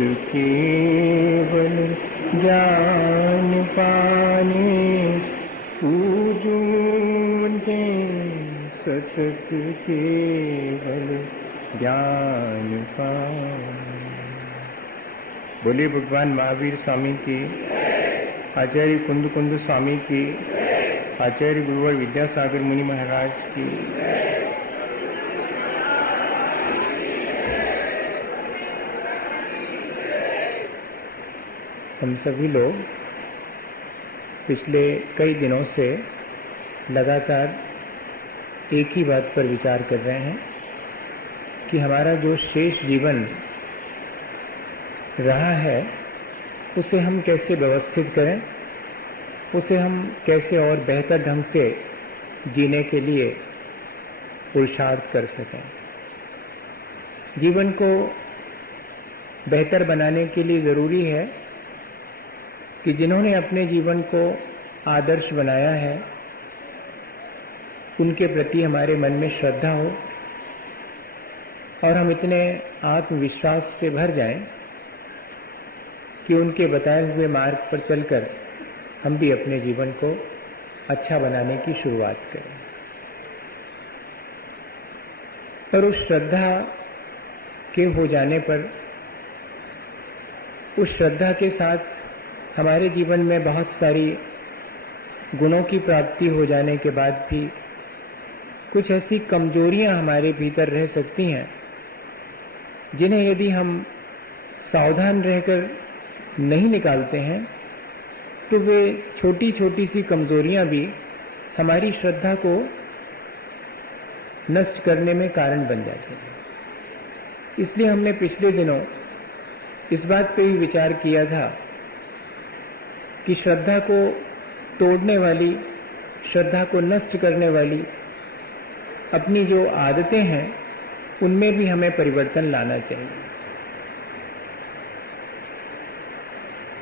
केवल ज्ञान पाने, पूजूंगे सतत केवल ज्ञान पाने। बोलिए भगवान महावीर स्वामी की, आचार्य कुंद कुंद स्वामी की, आचार्य गुरुवर विद्यासागर मुनि महाराज की। हम सभी लोग पिछले कई दिनों से लगातार एक ही बात पर विचार कर रहे हैं कि हमारा जो शेष जीवन रहा है उसे हम कैसे व्यवस्थित करें, उसे हम कैसे और बेहतर ढंग से जीने के लिए पुरुषार्थ कर सकें। जीवन को बेहतर बनाने के लिए ज़रूरी है कि जिन्होंने अपने जीवन को आदर्श बनाया है उनके प्रति हमारे मन में श्रद्धा हो और हम इतने आत्मविश्वास से भर जाएं कि उनके बताए हुए मार्ग पर चलकर हम भी अपने जीवन को अच्छा बनाने की शुरुआत करें। पर उस श्रद्धा के हो जाने पर, उस श्रद्धा के साथ हमारे जीवन में बहुत सारी गुणों की प्राप्ति हो जाने के बाद भी कुछ ऐसी कमजोरियां हमारे भीतर रह सकती हैं जिन्हें यदि हम सावधान रहकर नहीं निकालते हैं तो वे छोटी छोटी सी कमजोरियां भी हमारी श्रद्धा को नष्ट करने में कारण बन जाती हैं। इसलिए हमने पिछले दिनों इस बात पे ही विचार किया था कि श्रद्धा को तोड़ने वाली, श्रद्धा को नष्ट करने वाली अपनी जो आदतें हैं उनमें भी हमें परिवर्तन लाना चाहिए।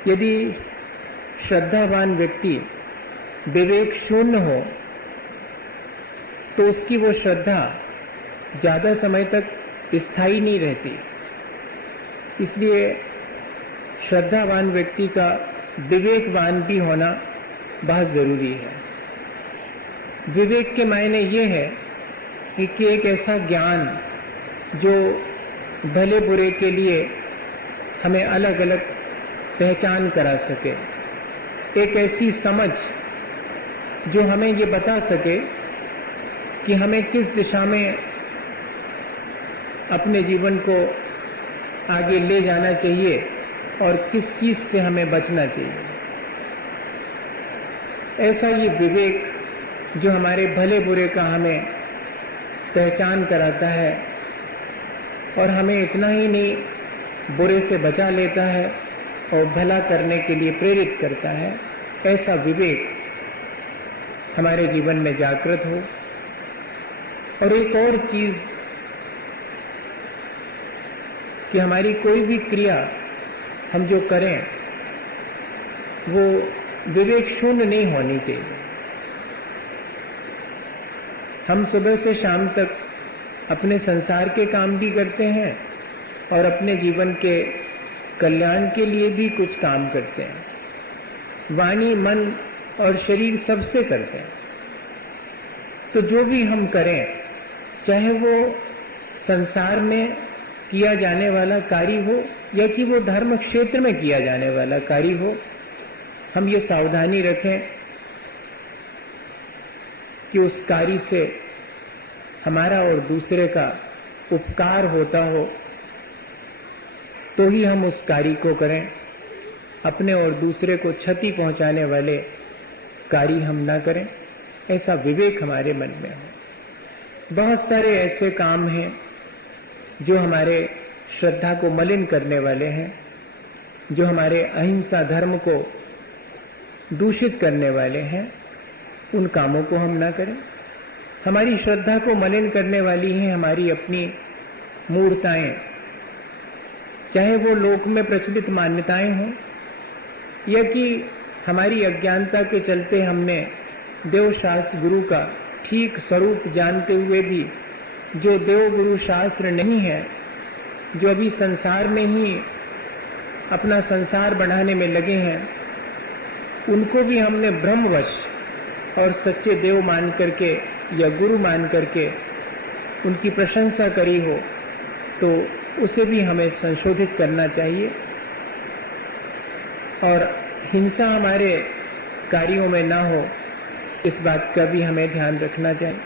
यदि श्रद्धावान व्यक्ति विवेक शून्य हो तो उसकी वो श्रद्धा ज्यादा समय तक स्थायी नहीं रहती। इसलिए श्रद्धावान व्यक्ति का विवेकवान भी होना बहुत जरूरी है। विवेक के मायने ये है कि एक ऐसा ज्ञान जो भले बुरे के लिए हमें अलग अलग पहचान करा सके, एक ऐसी समझ जो हमें ये बता सके कि हमें किस दिशा में अपने जीवन को आगे ले जाना चाहिए और किस चीज से हमें बचना चाहिए। ऐसा ये विवेक जो हमारे भले बुरे का हमें पहचान कराता है और हमें इतना ही नहीं बुरे से बचा लेता है और भला करने के लिए प्रेरित करता है, ऐसा विवेक हमारे जीवन में जागृत हो। और एक और चीज कि हमारी कोई भी क्रिया हम जो करें वो विवेक शून्य नहीं होनी चाहिए। हम सुबह से शाम तक अपने संसार के काम भी करते हैं और अपने जीवन के कल्याण के लिए भी कुछ काम करते हैं। वाणी, मन और शरीर सबसे करते हैं। तो जो भी हम करें, चाहे वो संसार में किया जाने वाला कार्य हो या कि वो धर्म क्षेत्र में किया जाने वाला कार्य हो, हम ये सावधानी रखें कि उस कार्य से हमारा और दूसरे का उपकार होता हो तो ही हम उस कार्य को करें। अपने और दूसरे को क्षति पहुंचाने वाले कार्य हम ना करें, ऐसा विवेक हमारे मन में हो। बहुत सारे ऐसे काम हैं जो हमारे श्रद्धा को मलिन करने वाले हैं, जो हमारे अहिंसा धर्म को दूषित करने वाले हैं। उन कामों को हम ना करें। हमारी श्रद्धा को मलिन करने वाली हैं हमारी अपनी मूर्ताएं, चाहे वो लोक में प्रचलित मान्यताएं हों या कि हमारी अज्ञानता के चलते हमने देव शास्त्र गुरु का ठीक स्वरूप जानते हुए भी जो देव गुरु शास्त्र नहीं है, जो अभी संसार में ही अपना संसार बढ़ाने में लगे हैं, उनको भी हमने ब्रह्मवश और सच्चे देव मान करके या गुरु मान करके उनकी प्रशंसा करी हो, तो उसे भी हमें संशोधित करना चाहिए और हिंसा हमारे कार्यों में ना हो, इस बात का भी हमें ध्यान रखना चाहिए।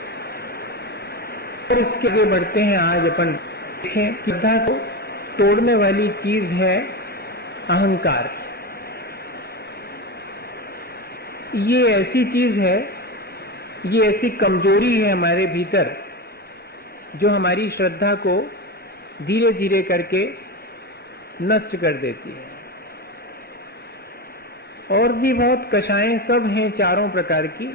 और इसके आगे बढ़ते हैं। आज अपन देखें कि श्रद्धा को तोड़ने वाली चीज है अहंकार। ये ऐसी चीज है, ये ऐसी कमजोरी है हमारे भीतर जो हमारी श्रद्धा को धीरे धीरे करके नष्ट कर देती है। और भी बहुत कषायें सब हैं चारों प्रकार की,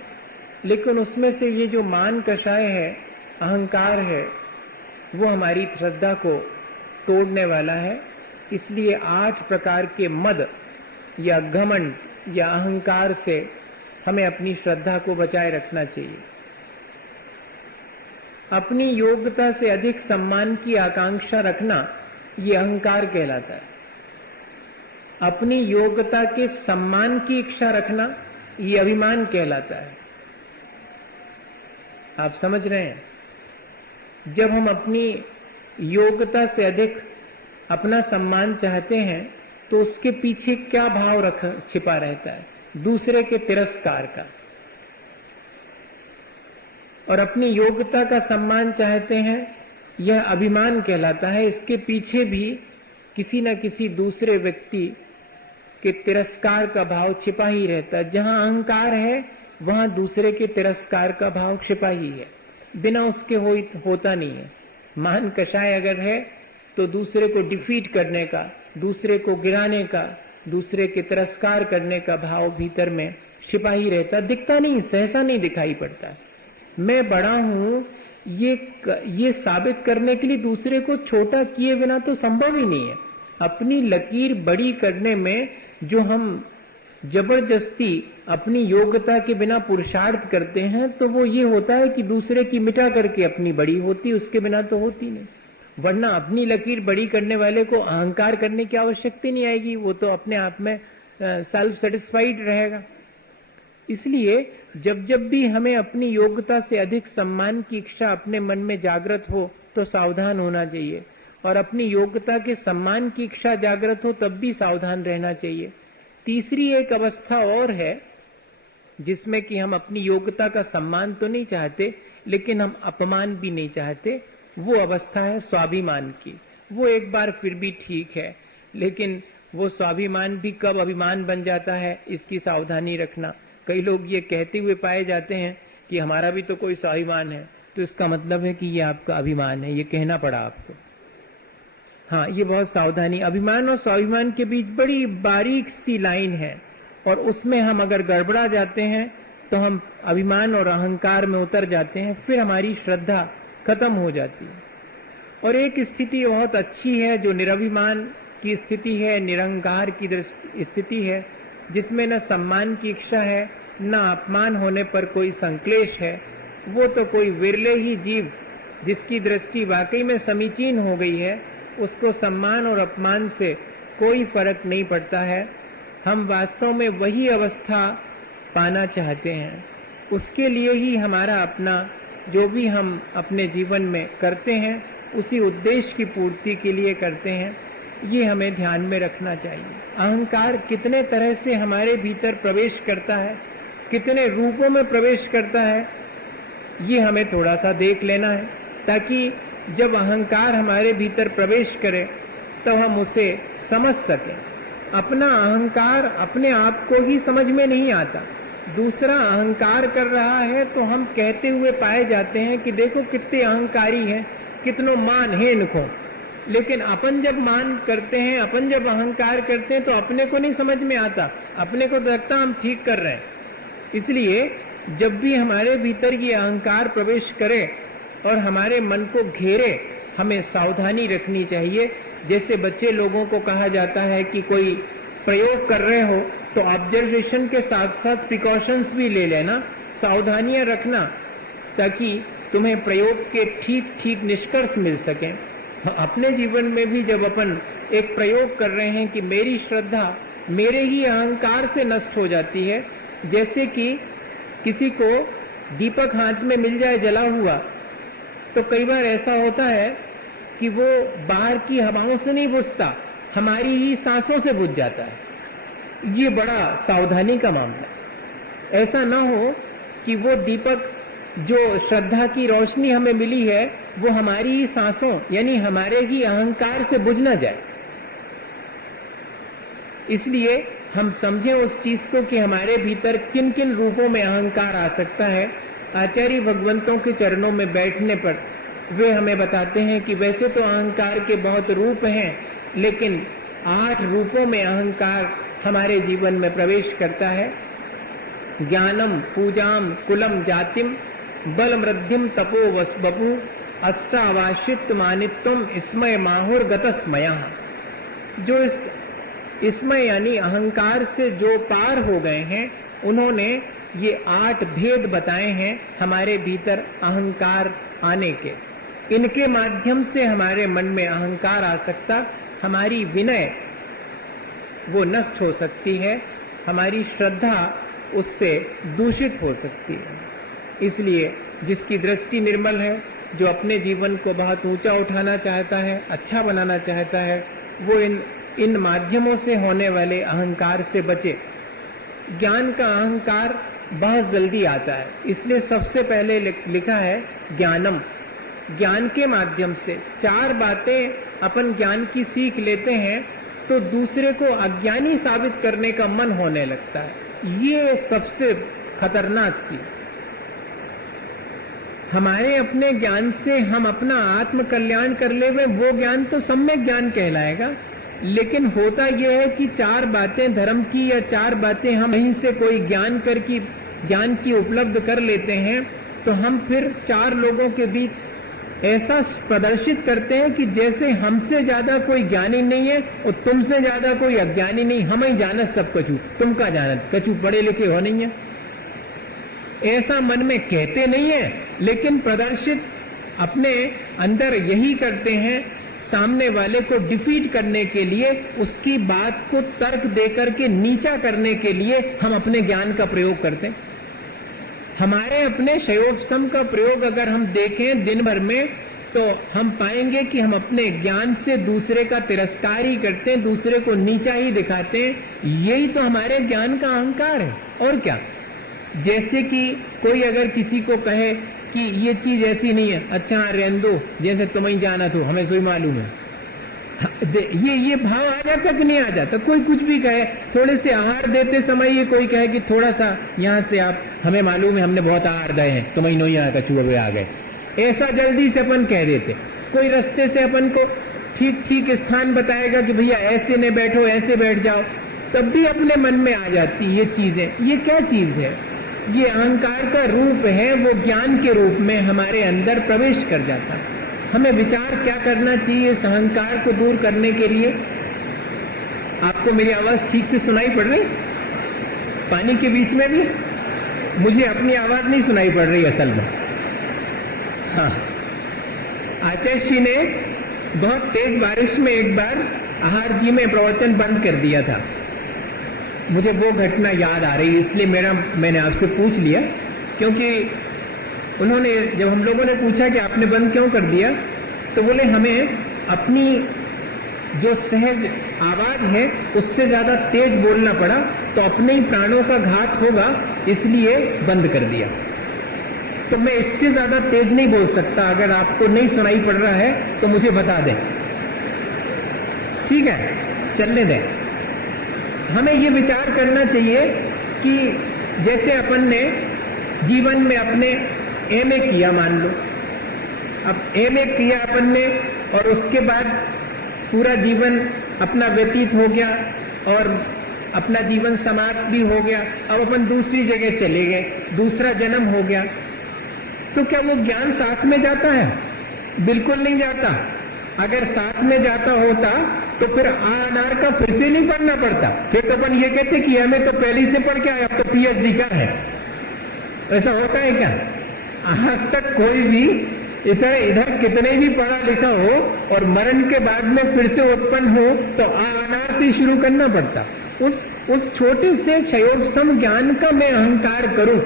लेकिन उसमें से ये जो मान कषाय है, अहंकार है, वो हमारी श्रद्धा को तोड़ने वाला है। इसलिए 8 प्रकार के मद या घमंड या अहंकार से हमें अपनी श्रद्धा को बचाए रखना चाहिए। अपनी योग्यता से अधिक सम्मान की आकांक्षा रखना, ये अहंकार कहलाता है। अपनी योग्यता के सम्मान की इच्छा रखना, ये अभिमान कहलाता है। आप समझ रहे हैं? जब हम अपनी योग्यता से अधिक अपना सम्मान चाहते हैं, तो उसके पीछे क्या भाव छिपा रहता है? दूसरे के तिरस्कार का। और अपनी योग्यता का सम्मान चाहते हैं, यह अभिमान कहलाता है। इसके पीछे भी किसी न किसी दूसरे व्यक्ति के तिरस्कार का भाव छिपा ही रहता है। जहां अहंकार है, वहां दूसरे के तिरस्कार का भाव छिपा ही है, बिना उसके होता नहीं है। मान कषाय अगर है, तो दूसरे को डिफीट करने का, दूसरे को गिराने का, दूसरे के तिरस्कार करने का भाव भीतर में छिपा ही रहता, दिखता नहीं, सहसा नहीं दिखाई पड़ता। मैं बड़ा हूं, ये साबित करने के लिए दूसरे को छोटा किए बिना तो संभव ही नहीं है। अपनी लकीर बड़ी करने में जो हम जबरदस्ती अपनी योग्यता के बिना पुरुषार्थ करते हैं, तो वो ये होता है कि दूसरे की मिटा करके अपनी बड़ी होती, उसके बिना तो होती नहीं। वरना अपनी लकीर बड़ी करने वाले को अहंकार करने की आवश्यकता नहीं आएगी, वो तो अपने आप में सेल्फ सेटिस्फाइड रहेगा। इसलिए जब भी हमें अपनी योग्यता से अधिक सम्मान की इच्छा अपने मन में जागृत हो, तो सावधान होना चाहिए। और अपनी योग्यता के सम्मान की इच्छा जागृत हो, तब भी सावधान रहना चाहिए। तीसरी एक अवस्था और है, जिसमें कि हम अपनी योग्यता का सम्मान तो नहीं चाहते, लेकिन हम अपमान भी नहीं चाहते। वो अवस्था है स्वाभिमान की। वो एक बार फिर भी ठीक है, लेकिन वो स्वाभिमान भी कब अभिमान बन जाता है, इसकी सावधानी रखना। कई लोग ये कहते हुए पाए जाते हैं कि हमारा भी तो कोई स्वाभिमान है, तो इसका मतलब है कि ये आपका अभिमान है, ये कहना पड़ा आपको। हाँ, ये बहुत सावधानी। अभिमान और स्वाभिमान के बीच बड़ी बारीक सी लाइन है, और उसमें हम अगर गड़बड़ा जाते हैं तो हम अभिमान और अहंकार में उतर जाते हैं, फिर हमारी श्रद्धा खत्म हो जाती है। और एक स्थिति बहुत अच्छी है जो निरभिमान की स्थिति है, निरंकार की स्थिति है, जिसमें न सम्मान की इच्छा है, न अपमान होने पर कोई संक्लेश है। वो तो कोई विरले ही जीव जिसकी दृष्टि वाकई में समीचीन हो गई है, उसको सम्मान और अपमान से कोई फर्क नहीं पड़ता है। हम वास्तव में वही अवस्था पाना चाहते हैं। उसके लिए ही हमारा अपना जो भी हम अपने जीवन में करते हैं, उसी उद्देश्य की पूर्ति के लिए करते हैं। ये हमें ध्यान में रखना चाहिए। अहंकार कितने तरह से हमारे भीतर प्रवेश करता है, कितने रूपों में प्रवेश करता है, ये हमें थोड़ा सा देख लेना है, ताकि जब अहंकार हमारे भीतर प्रवेश करे तब हम उसे समझ सकें। अपना अहंकार अपने आप को ही समझ में नहीं आता, दूसरा अहंकार कर रहा है तो हम कहते हुए पाए जाते हैं कि देखो कितने अहंकारी हैं, कितनो मान है इनको। लेकिन अपन जब मान करते हैं, अपन जब अहंकार करते हैं, तो अपने को नहीं समझ में आता, अपने को तो लगता हम ठीक कर रहे हैं। इसलिए जब भी हमारे भीतर ये अहंकार प्रवेश करे और हमारे मन को घेरे, हमें सावधानी रखनी चाहिए। जैसे बच्चे लोगों को कहा जाता है कि कोई प्रयोग कर रहे हो तो ऑब्जर्वेशन के साथ साथ प्रिकॉशंस भी ले लेना, सावधानियां रखना, ताकि तुम्हें प्रयोग के ठीक ठीक निष्कर्ष मिल सकें। अपने जीवन में भी जब अपन एक प्रयोग कर रहे हैं कि मेरी श्रद्धा मेरे ही अहंकार से नष्ट हो जाती है। जैसे कि किसी को दीपक हाथ में मिल जाए जला हुआ, तो कई बार ऐसा होता है कि वो बाहर की हवाओं से नहीं बुझता, हमारी ही सांसों से बुझ जाता है। ये बड़ा सावधानी का मामला। ऐसा ना हो कि वो दीपक जो श्रद्धा की रोशनी हमें मिली है वो हमारी ही सांसों यानी हमारे ही अहंकार से बुझ ना जाए। इसलिए हम समझें उस चीज को कि हमारे भीतर किन किन रूपों में अहंकार आ सकता है। आचार्य भगवंतों के चरणों में बैठने पर वे हमें बताते हैं कि वैसे तो अहंकार के बहुत रूप हैं, लेकिन 8 रूपों में अहंकार हमारे जीवन में प्रवेश करता है। ज्ञानम, पूजाम, कुलम, जातिम, बल मृद्धिम, तपो वसबपु, अष्टावाशित मानित्वम, स्मय माहुर गतस्मया। जो इसमय यानी अहंकार से जो पार हो गए हैं, उन्होंने ये 8 भेद बताए हैं हमारे भीतर अहंकार आने के। इनके माध्यम से हमारे मन में अहंकार आ सकता, हमारी विनय वो नष्ट हो सकती है, हमारी श्रद्धा उससे दूषित हो सकती है। इसलिए जिसकी दृष्टि निर्मल है, जो अपने जीवन को बहुत ऊंचा उठाना चाहता है, अच्छा बनाना चाहता है, वो इन माध्यमों से होने वाले अहंकार से बचे। ज्ञान का अहंकार बहुत जल्दी आता है, इसलिए सबसे पहले लिखा है ज्ञानम। ज्ञान के माध्यम से 4 बातें अपन ज्ञान की सीख लेते हैं तो दूसरे को अज्ञानी साबित करने का मन होने लगता है। ये सबसे खतरनाक चीज। हमारे अपने ज्ञान से हम अपना आत्म कल्याण कर ले, वो ज्ञान तो सम्यक ज्ञान कहलाएगा। लेकिन होता यह है कि 4 बातें धर्म की या 4 बातें हम यहीं से कोई ज्ञान की उपलब्ध कर लेते हैं, तो हम फिर 4 लोगों के बीच ऐसा प्रदर्शित करते हैं कि जैसे हमसे ज्यादा कोई ज्ञानी नहीं है और तुमसे ज्यादा कोई अज्ञानी नहीं, हम ही जानत सब कछु, तुम का जानत कछु, पढ़े लिखे हो नहीं है। ऐसा मन में कहते नहीं है, लेकिन प्रदर्शित अपने अंदर यही करते हैं। सामने वाले को डिफीट करने के लिए, उसकी बात को तर्क देकर के नीचा करने के लिए हम अपने ज्ञान का प्रयोग करते हैं। हमारे अपने शयोपशम का प्रयोग अगर हम देखें दिन भर में, तो हम पाएंगे कि हम अपने ज्ञान से दूसरे का तिरस्कार ही करते हैं, दूसरे को नीचा ही दिखाते हैं। यही तो हमारे ज्ञान का अहंकार है, और क्या। जैसे कि कोई अगर किसी को कहे कि ये चीज ऐसी नहीं है, अच्छा रहने दो, जैसे तुम ही जाना तो हमें सोई मालूम है। ये भाव आ जाता कि नहीं आ जाता। कोई कुछ भी कहे, थोड़े से आहार देते समय ये कोई कहे कि थोड़ा सा यहाँ से आप, हमें मालूम है हमने बहुत आहार दिए हैं, तुम ही नहीं आया, कछुआ आ गए, ऐसा जल्दी से अपन कह देते। कोई रास्ते से अपन को ठीक स्थान बताएगा कि भैया ऐसे न बैठो, ऐसे बैठ जाओ, तब भी अपने मन में आ जाती ये चीजें। ये क्या चीज है? ये अहंकार का रूप है, वो ज्ञान के रूप में हमारे अंदर प्रवेश कर जाता है। हमें विचार क्या करना चाहिए इस अहंकार को दूर करने के लिए? आपको मेरी आवाज ठीक से सुनाई पड़ रही? पानी के बीच में भी मुझे अपनी आवाज नहीं सुनाई पड़ रही असल में। हाँ, आचार्य जी ने बहुत तेज बारिश में एक बार आहार जी में प्रवचन बंद कर दिया था। मुझे वो घटना याद आ रही, इसलिए मैंने आपसे पूछ लिया, क्योंकि उन्होंने, जब हम लोगों ने पूछा कि आपने बंद क्यों कर दिया, तो बोले हमें अपनी जो सहज आवाज है उससे ज्यादा तेज बोलना पड़ा, तो अपने ही प्राणों का घात होगा, इसलिए बंद कर दिया। तो मैं इससे ज्यादा तेज नहीं बोल सकता, अगर आपको नहीं सुनाई पड़ रहा है तो मुझे बता दें, ठीक है? चलने दें। हमें ये विचार करना चाहिए कि जैसे अपन ने जीवन में अपने एमए किया, मान लो अब एमए किया अपन ने, और उसके बाद पूरा जीवन अपना व्यतीत हो गया और अपना जीवन समाप्त भी हो गया। अब अपन दूसरी जगह चले गए, दूसरा जन्म हो गया, तो क्या वो ज्ञान साथ में जाता है? बिल्कुल नहीं जाता। अगर साथ में जाता होता तो फिर अनार का फिर से नहीं पढ़ना पड़ता। फिर तो अपन ये कहते कि हमें तो पहले से पढ़ के आया, अब तो पीएचडी का है। ऐसा होता है क्या? आज तक कोई भी इधर इधर कितने भी पढ़ा लिखा हो और मरण के बाद में फिर से उत्पन्न हो तो अनार से शुरू करना पड़ता। उस छोटे से क्षयोप सम ज्ञान का मैं अहंकार करूं,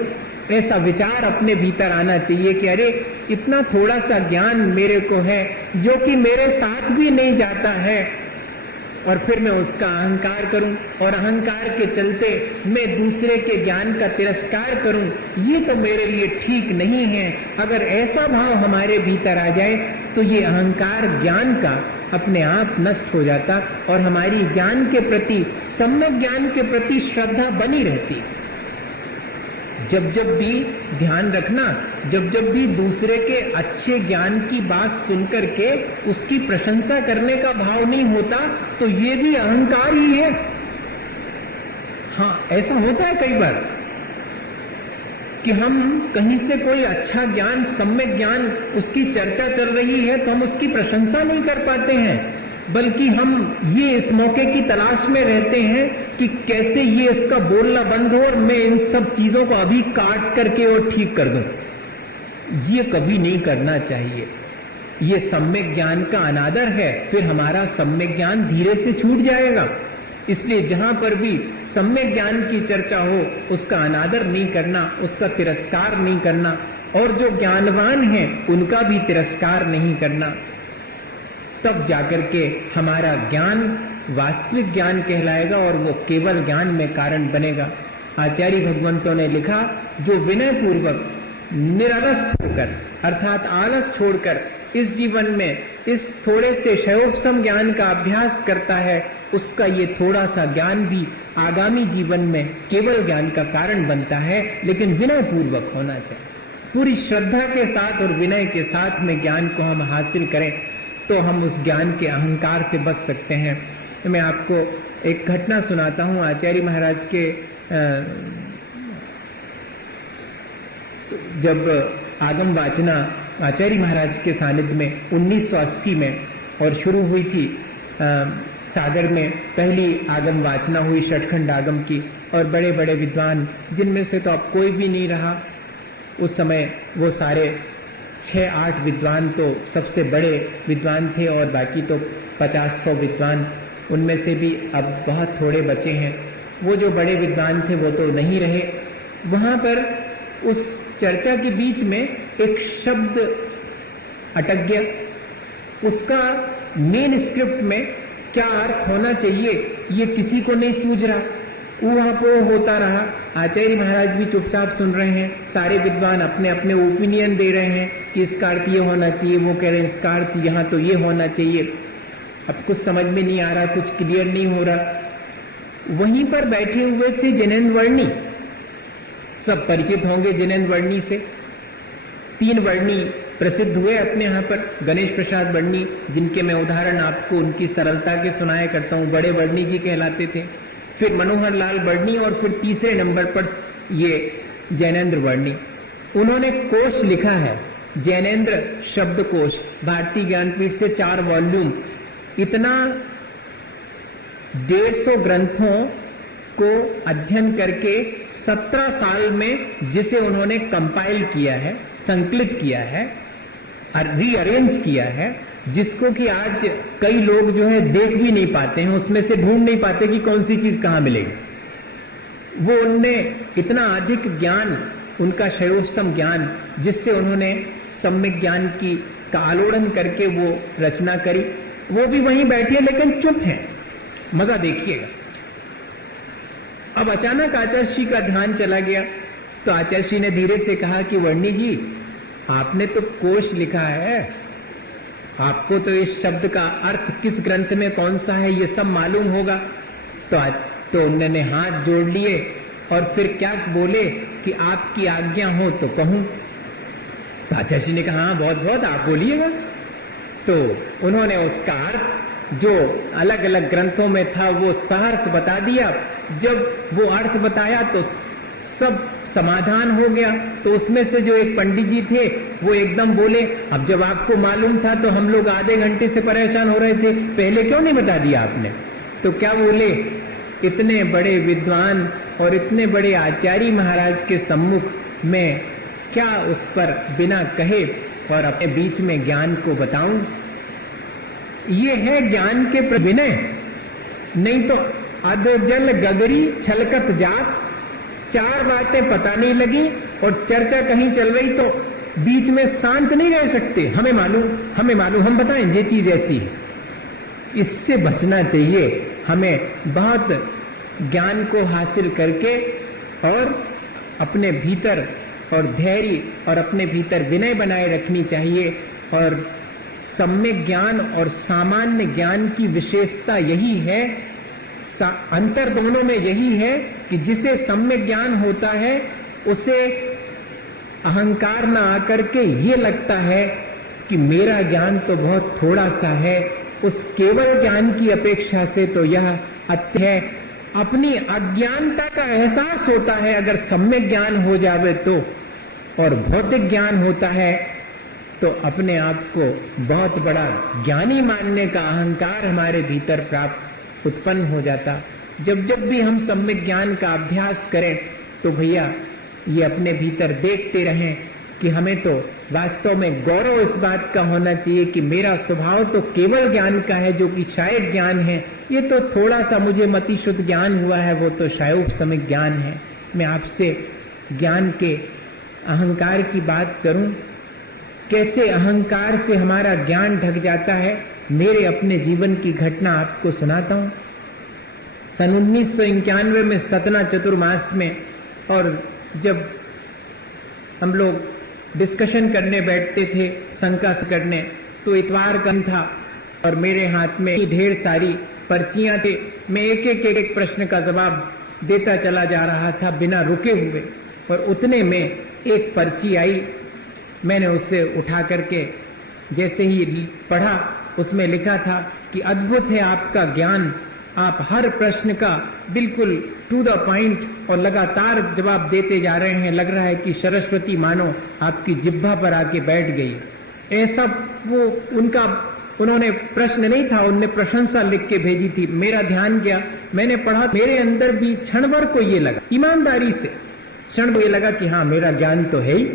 ऐसा विचार अपने भीतर आना चाहिए कि अरे इतना थोड़ा सा ज्ञान मेरे को है जो कि मेरे साथ भी नहीं जाता है, और फिर मैं उसका अहंकार करूं और अहंकार के चलते मैं दूसरे के ज्ञान का तिरस्कार करूं, ये तो मेरे लिए ठीक नहीं है। अगर ऐसा भाव हमारे भीतर आ जाए तो ये अहंकार ज्ञान का अपने आप नष्ट हो जाता और हमारी ज्ञान के प्रति, सम्यक ज्ञान के प्रति श्रद्धा बनी रहती। जब जब भी ध्यान रखना, जब जब भी दूसरे के अच्छे ज्ञान की बात सुनकर के उसकी प्रशंसा करने का भाव नहीं होता तो ये भी अहंकार ही है। हाँ, ऐसा होता है कई बार कि हम कहीं से कोई अच्छा ज्ञान, सम्यक ज्ञान, उसकी चर्चा चल रही है तो हम उसकी प्रशंसा नहीं कर पाते हैं, बल्कि हम ये इस मौके की तलाश में रहते हैं कि कैसे ये इसका बोलना बंद हो और मैं इन सब चीजों को अभी काट करके और ठीक कर दूं। ये कभी नहीं करना चाहिए। ये सम्यक ज्ञान का अनादर है, फिर हमारा सम्यक ज्ञान धीरे से छूट जाएगा। इसलिए जहां पर भी सम्यक ज्ञान की चर्चा हो उसका अनादर नहीं करना, उसका तिरस्कार नहीं करना, और जो ज्ञानवान हैं उनका भी तिरस्कार नहीं करना। तब जाकर के हमारा ज्ञान वास्तविक ज्ञान कहलाएगा और वो केवल ज्ञान में कारण बनेगा। आचार्य भगवंतों ने लिखा, जो विनय पूर्वक निरलस होकर अर्थात आलस छोड़कर इस जीवन में इस थोड़े से क्षयोपशम ज्ञान का अभ्यास करता है, उसका ये थोड़ा सा ज्ञान भी आगामी जीवन में केवल ज्ञान का कारण बनता है, लेकिन विनय पूर्वक होना चाहिए। पूरी श्रद्धा के साथ और विनय के साथ में ज्ञान को हम हासिल करें तो हम उस ज्ञान के अहंकार से बच सकते हैं। तो मैं आपको एक घटना सुनाता हूं। आचार्य महाराज के जब आगम वाचना आचार्य महाराज के सानिध्य में 1980 में और शुरू हुई थी, सागर में पहली आगम वाचना हुई षटखंड आगम की, और बड़े बड़े विद्वान, जिनमें से तो अब कोई भी नहीं रहा, उस समय वो सारे 6-8 विद्वान तो सबसे बड़े विद्वान थे और बाकी तो 50-100 विद्वान, उनमें से भी अब बहुत थोड़े बचे हैं। वो जो बड़े विद्वान थे वो तो नहीं रहे। वहां पर उस चर्चा के बीच में एक शब्द अटक गया। उसका मेन स्क्रिप्ट में क्या अर्थ होना चाहिए ये किसी को नहीं सूझ रहा। वहां पर होता रहा। आचार्य महाराज भी चुपचाप सुन रहे हैं, सारे विद्वान अपने अपने ओपिनियन दे रहे हैं कि इसका अर्थ ये होना चाहिए, वो कह रहे हैं इसका अर्थ यहाँ तो ये होना चाहिए। अब कुछ समझ में नहीं आ रहा, कुछ क्लियर नहीं हो रहा। वहीं पर बैठे हुए थे जिनेन्द्र वर्णी, सब परिचित होंगे जिनेन्द्र वर्णी से। 3 वर्णी प्रसिद्ध हुए अपने यहाँ पर, गणेश प्रसाद वर्णी, जिनके मैं उदाहरण आपको उनकी सरलता के सुनाया करता हूँ, बड़े वर्णी जी कहलाते थे। फिर मनोहर लाल वर्णी, और फिर तीसरे नंबर पर ये जैनेन्द्र वर्णी। उन्होंने कोश लिखा है, जैनेन्द्र शब्दकोश, भारतीय ज्ञानपीठ से 4 वॉल्यूम। इतना 150 ग्रंथों को अध्ययन करके 17 साल में जिसे उन्होंने कंपाइल किया है, संकलित किया है, रीअरेंज किया है, जिसको कि आज कई लोग जो है देख भी नहीं पाते हैं, उसमें से ढूंढ नहीं पाते कि कौन सी चीज कहां मिलेगी। वो उनने इतना अधिक ज्ञान, उनका क्षयोपशम ज्ञान, जिससे उन्होंने सम्यक ज्ञान की का आलोड़न करके वो रचना करी। वो भी वहीं बैठी है लेकिन चुप है। मजा देखिएगा। अब अचानक आचार्य श्री का ध्यान चला गया तो आचार्य श्री ने धीरे से कहा कि वर्णी जी, आपने तो कोश लिखा है, आपको तो इस शब्द का अर्थ किस ग्रंथ में कौन सा है ये सब मालूम होगा। तो उन्होंने हाथ जोड़ लिए और फिर क्या बोले कि आपकी आज्ञा हो तो कहूं। तो आचार्य जी ने कहा, हाँ बहुत बहुत, आप बोलिएगा। तो उन्होंने उसका अर्थ जो अलग अलग ग्रंथों में था वो सहर्ष बता दिया। जब वो अर्थ बताया तो सब समाधान हो गया। तो उसमें से जो एक पंडित जी थे वो एकदम बोले, अब जब आपको मालूम था तो हम लोग आधे घंटे से परेशान हो रहे थे, पहले क्यों नहीं बता दिया आपने। तो क्या बोले, इतने बड़े विद्वान और इतने बड़े आचार्य महाराज के सम्मुख में क्या उस पर बिना कहे और अपने बीच में ज्ञान को बताऊं। ये है ज्ञान के विनय, नहीं तो अधजल गगरी छलकत जात, चार बातें पता नहीं लगी और चर्चा कहीं चल रही तो बीच में शांत नहीं रह सकते। हमें मालूम, हम बताएं ये चीज ऐसी है। इससे बचना चाहिए। हमें बहुत ज्ञान को हासिल करके और अपने भीतर और धैर्य और अपने भीतर विनय बनाए रखनी चाहिए। और सम्यक ज्ञान और सामान्य ज्ञान की विशेषता यही है, अंतर दोनों में यही है कि जिसे सम्यक ज्ञान होता है उसे अहंकार न आकर के ये लगता है कि मेरा ज्ञान तो बहुत थोड़ा सा है, उस केवल ज्ञान की अपेक्षा से तो यह अत्य है। अपनी अज्ञानता का एहसास होता है अगर सम्यक ज्ञान हो जावे तो, और भौतिक ज्ञान होता है तो अपने आप को बहुत बड़ा ज्ञानी मानने का अहंकार हमारे भीतर प्राप्त उत्पन्न हो जाता। जब जब भी हम सम्यक ज्ञान का अभ्यास करें तो भैया ये अपने भीतर देखते रहें कि हमें तो वास्तव में गौरव इस बात का होना चाहिए कि मेरा स्वभाव तो केवल ज्ञान का है, जो कि शायद ज्ञान है। ये तो थोड़ा सा मुझे मतिशुद्ध ज्ञान हुआ है, वो तो शायद सम्यक ज्ञान है। मैं आपसे ज्ञान के अहंकार की बात करूं, कैसे अहंकार से हमारा ज्ञान ढक जाता है। मेरे अपने जीवन की घटना आपको सुनाता हूं। सन 1991 में सतना चतुर्मास में, और जब हम लोग डिस्कशन करने बैठते थे शंका से करने, तो इतवार का दिन था और मेरे हाथ में ढेर सारी पर्चियां थे। मैं एक एक प्रश्न का जवाब देता चला जा रहा था बिना रुके हुए, और उतने में एक पर्ची आई। मैंने उसे उठा करके जैसे ही पढ़ा, उसमें लिखा था कि अद्भुत है आपका ज्ञान, आप हर प्रश्न का बिल्कुल टू द पॉइंट और लगातार जवाब देते जा रहे हैं। लग रहा है कि सरस्वती मानो आपकी जिह्वा पर आके बैठ गई। ऐसा वो उन्होंने प्रश्न नहीं था, उन्होंने प्रशंसा लिख के भेजी थी। मेरा ध्यान गया, मैंने पढ़ा, मेरे अंदर भी क्षण भर को ये लगा, ईमानदारी से क्षण को ये लगा कि हाँ मेरा ज्ञान तो है ही।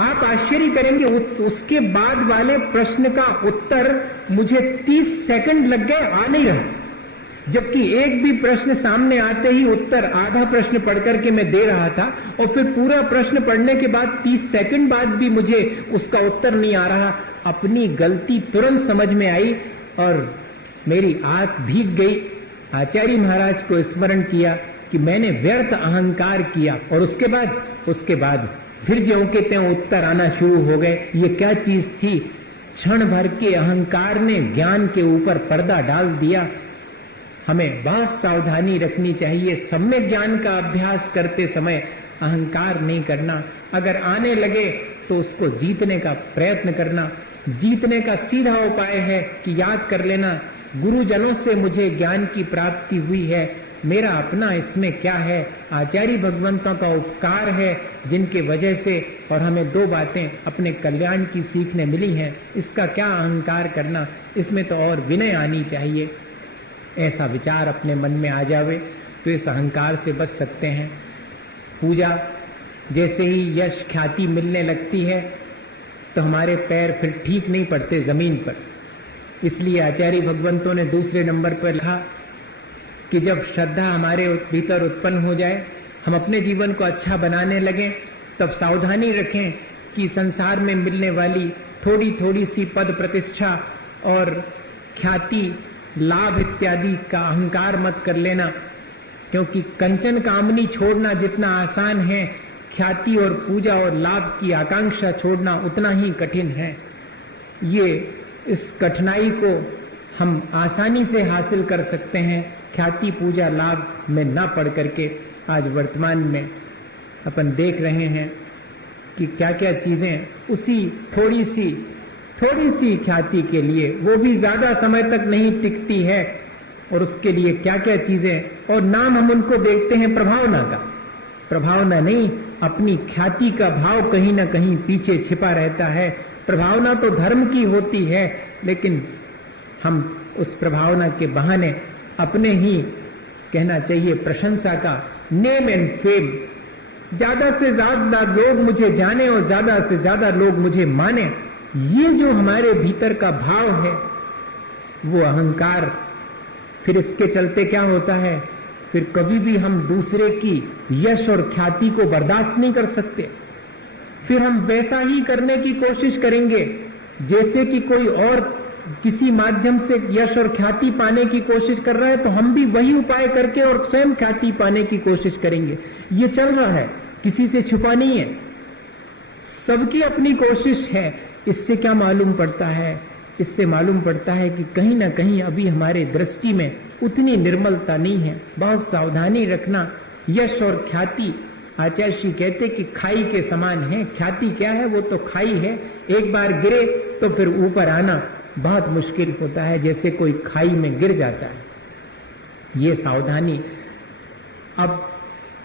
आप आश्चर्य करेंगे, उसके बाद वाले प्रश्न का उत्तर मुझे 30 सेकंड लग गए, आ नहीं रहा। जबकि एक भी प्रश्न सामने आते ही उत्तर, आधा प्रश्न पढ़ करके मैं दे रहा था और फिर पूरा प्रश्न पढ़ने के बाद 30 सेकंड बाद भी मुझे उसका उत्तर नहीं आ रहा। अपनी गलती तुरंत समझ में आई और मेरी आंख भीग गई। आचार्य महाराज को स्मरण किया कि मैंने व्यर्थ अहंकार किया, और उसके बाद फिर ज्यों के त्यों उत्तर आना शुरू हो गए। ये क्या चीज थी? क्षण भर के अहंकार ने ज्ञान के ऊपर पर्दा डाल दिया। हमें बहुत सावधानी रखनी चाहिए। सम्यक ज्ञान का अभ्यास करते समय अहंकार नहीं करना। अगर आने लगे तो उसको जीतने का प्रयत्न करना। जीतने का सीधा उपाय है कि याद कर लेना, गुरुजनों से मुझे ज्ञान की प्राप्ति हुई है, मेरा अपना इसमें क्या है? आचार्य भगवंतों का उपकार है जिनके वजह से, और हमें 2 बातें अपने कल्याण की सीखने मिली हैं। इसका क्या अहंकार करना, इसमें तो और विनय आनी चाहिए। ऐसा विचार अपने मन में आ जावे तो इस अहंकार से बच सकते हैं। पूजा जैसे ही यश ख्याति मिलने लगती है तो हमारे पैर फिर ठीक नहीं पड़ते जमीन पर। इसलिए आचार्य भगवंतों ने दूसरे नंबर पर लिखा कि जब श्रद्धा हमारे भीतर उत्पन्न हो जाए, हम अपने जीवन को अच्छा बनाने लगें, तब सावधानी रखें कि संसार में मिलने वाली थोड़ी थोड़ी सी पद प्रतिष्ठा और ख्याति, लाभ इत्यादि का अहंकार मत कर लेना, क्योंकि कंचन कामनी छोड़ना जितना आसान है, ख्याति और पूजा और लाभ की आकांक्षा छोड़ना उतना ही कठिन है। इस कठिनाई को हम आसानी से हासिल कर सकते हैं ख्याति, पूजा, लाभ में ना पड़ करके। आज वर्तमान में अपन देख रहे हैं कि क्या क्या चीजें उसी थोड़ी सी ख्याति के लिए, वो भी ज्यादा समय तक नहीं टिकती है, और उसके लिए क्या क्या चीजें, और नाम हम उनको देखते हैं प्रभावना का। प्रभावना नहीं, अपनी ख्याति का भाव कहीं ना कहीं पीछे छिपा रहता है। प्रभावना तो धर्म की होती है, लेकिन हम उस प्रभावना के बहाने अपने ही कहना चाहिए प्रशंसा का, नेम एंड फेम, ज्यादा से ज्यादा लोग मुझे जाने और ज्यादा से ज्यादा लोग मुझे माने, ये जो हमारे भीतर का भाव है वो अहंकार। फिर इसके चलते क्या होता है, फिर कभी भी हम दूसरे की यश और ख्याति को बर्दाश्त नहीं कर सकते। फिर हम वैसा ही करने की कोशिश करेंगे जैसे कि कोई और किसी माध्यम से यश और ख्याति पाने की कोशिश कर रहा है, तो हम भी वही उपाय करके और स्वयं ख्याति पाने की कोशिश करेंगे। ये चल रहा है, किसी से छुपा नहीं है, सबकी अपनी कोशिश है। इससे क्या मालूम पड़ता है, इससे मालूम पड़ता है कि कहीं ना कहीं अभी हमारे दृष्टि में उतनी निर्मलता नहीं है। बहुत सावधानी रखना। यश और ख्याति, आचार्य श्री कहते कि खाई के समान है। ख्याति क्या है, वो तो खाई है, एक बार गिरे तो फिर ऊपर आना बहुत मुश्किल होता है, जैसे कोई खाई में गिर जाता है। ये सावधानी। अब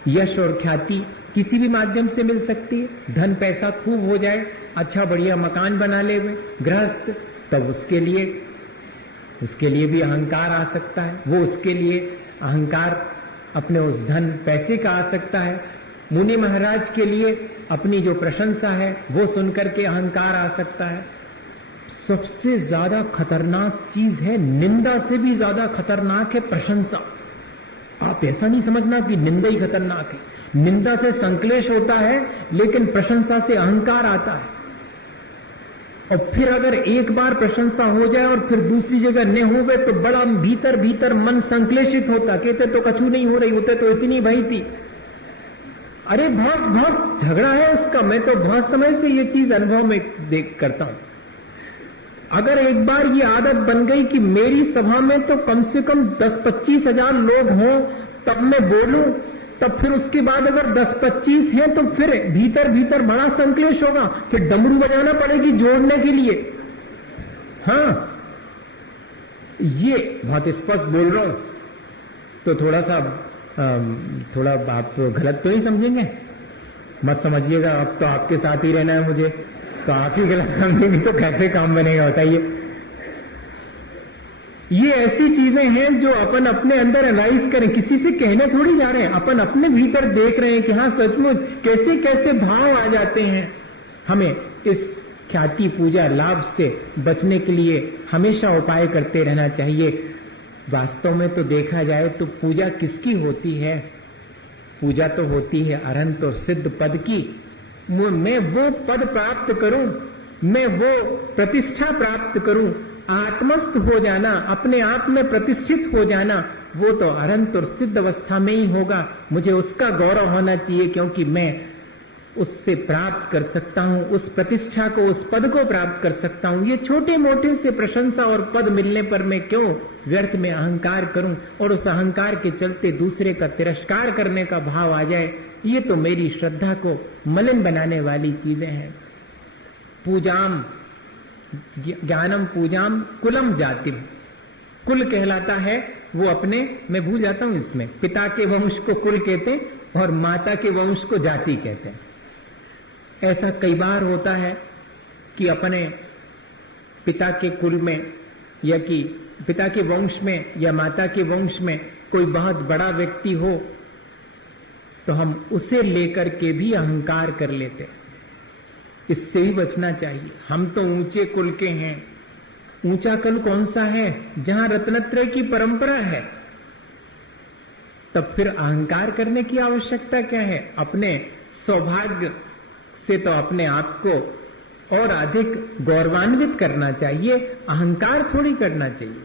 यश और ख्याति किसी भी माध्यम से मिल सकती है। धन पैसा खूब हो जाए, अच्छा बढ़िया मकान बना ले गृहस्थ, तब उसके लिए भी अहंकार आ सकता है। वो उसके लिए अहंकार अपने उस धन पैसे का आ सकता है। मुनि महाराज के लिए अपनी जो प्रशंसा है वो सुनकर के अहंकार आ सकता है। सबसे ज्यादा खतरनाक चीज है, निंदा से भी ज्यादा खतरनाक है प्रशंसा। आप ऐसा नहीं समझना कि निंदा ही खतरनाक है। निंदा से संक्लेश होता है, लेकिन प्रशंसा से अहंकार आता है। और फिर अगर एक बार प्रशंसा हो जाए और फिर दूसरी जगह न होवे तो बड़ा भीतर भीतर मन संक्लेशित होता, कहते तो कछु नहीं हो रही, होते तो इतनी भई थी। अरे बहुत बहुत झगड़ा है इसका। मैं तो बहुत समय से ये चीज अनुभव में देख करता हूं। अगर एक बार ये आदत बन गई कि मेरी सभा में तो कम से कम 10-25 हजार लोग हों तब मैं बोलूं, तब फिर उसके बाद अगर 10-25 हैं तो फिर भीतर भीतर बड़ा संक्लेश होगा, फिर डमरू बजाना पड़ेगी जोड़ने के लिए। हाँ, ये बहुत स्पष्ट बोल रहा हूं, तो थोड़ा आप गलत तो नहीं समझेंगे, मत समझिएगा। अब तो आपके साथ ही रहना है मुझे, तो आप ही गलत समझेंगे तो कैसे काम बनेगा बताइए। ये ऐसी चीजें हैं जो अपन अपने अंदर एनालाइज करें, किसी से कहने थोड़ी जा रहे हैं, अपन अपने भीतर देख रहे हैं कि हाँ सचमुच कैसे कैसे भाव आ जाते हैं। हमें इस ख्याति पूजा लाभ से बचने के लिए हमेशा उपाय करते रहना चाहिए। वास्तव में तो देखा जाए तो पूजा किसकी होती है? पूजा तो होती है अरहंत और सिद्ध पद की। मैं वो पद प्राप्त करूं, मैं वो प्रतिष्ठा प्राप्त करूं, आत्मस्थ हो जाना, अपने आप में प्रतिष्ठित हो जाना, वो तो अरहंत और सिद्ध अवस्था में ही होगा। मुझे उसका गौरव होना चाहिए, क्योंकि मैं उससे प्राप्त कर सकता हूं, उस प्रतिष्ठा को, उस पद को प्राप्त कर सकता हूं। ये छोटे मोटे से प्रशंसा और पद मिलने पर मैं क्यों व्यर्थ में अहंकार करूं और उस अहंकार के चलते दूसरे का तिरस्कार करने का भाव आ जाए। ये तो मेरी श्रद्धा को मलिन बनाने वाली चीजें हैं। पूजाम ज्ञानम पूजाम कुलम जातिम, कुल कहलाता है वो अपने, मैं भूल जाता हूं इसमें, पिता के वंश को कुल कहते हैं और माता के वंश को जाति कहते हैं। ऐसा कई बार होता है कि अपने पिता के कुल में या कि पिता के वंश में या माता के वंश में कोई बहुत बड़ा व्यक्ति हो तो हम उसे लेकर के भी अहंकार कर लेते हैं। इससे ही बचना चाहिए। हम तो ऊंचे कुल के हैं। ऊंचा कुल कौन सा है? जहां रत्नत्रय की परंपरा है। तब फिर अहंकार करने की आवश्यकता क्या है? अपने सौभाग्य से तो अपने आप को और अधिक गौरवान्वित करना चाहिए, अहंकार थोड़ी करना चाहिए।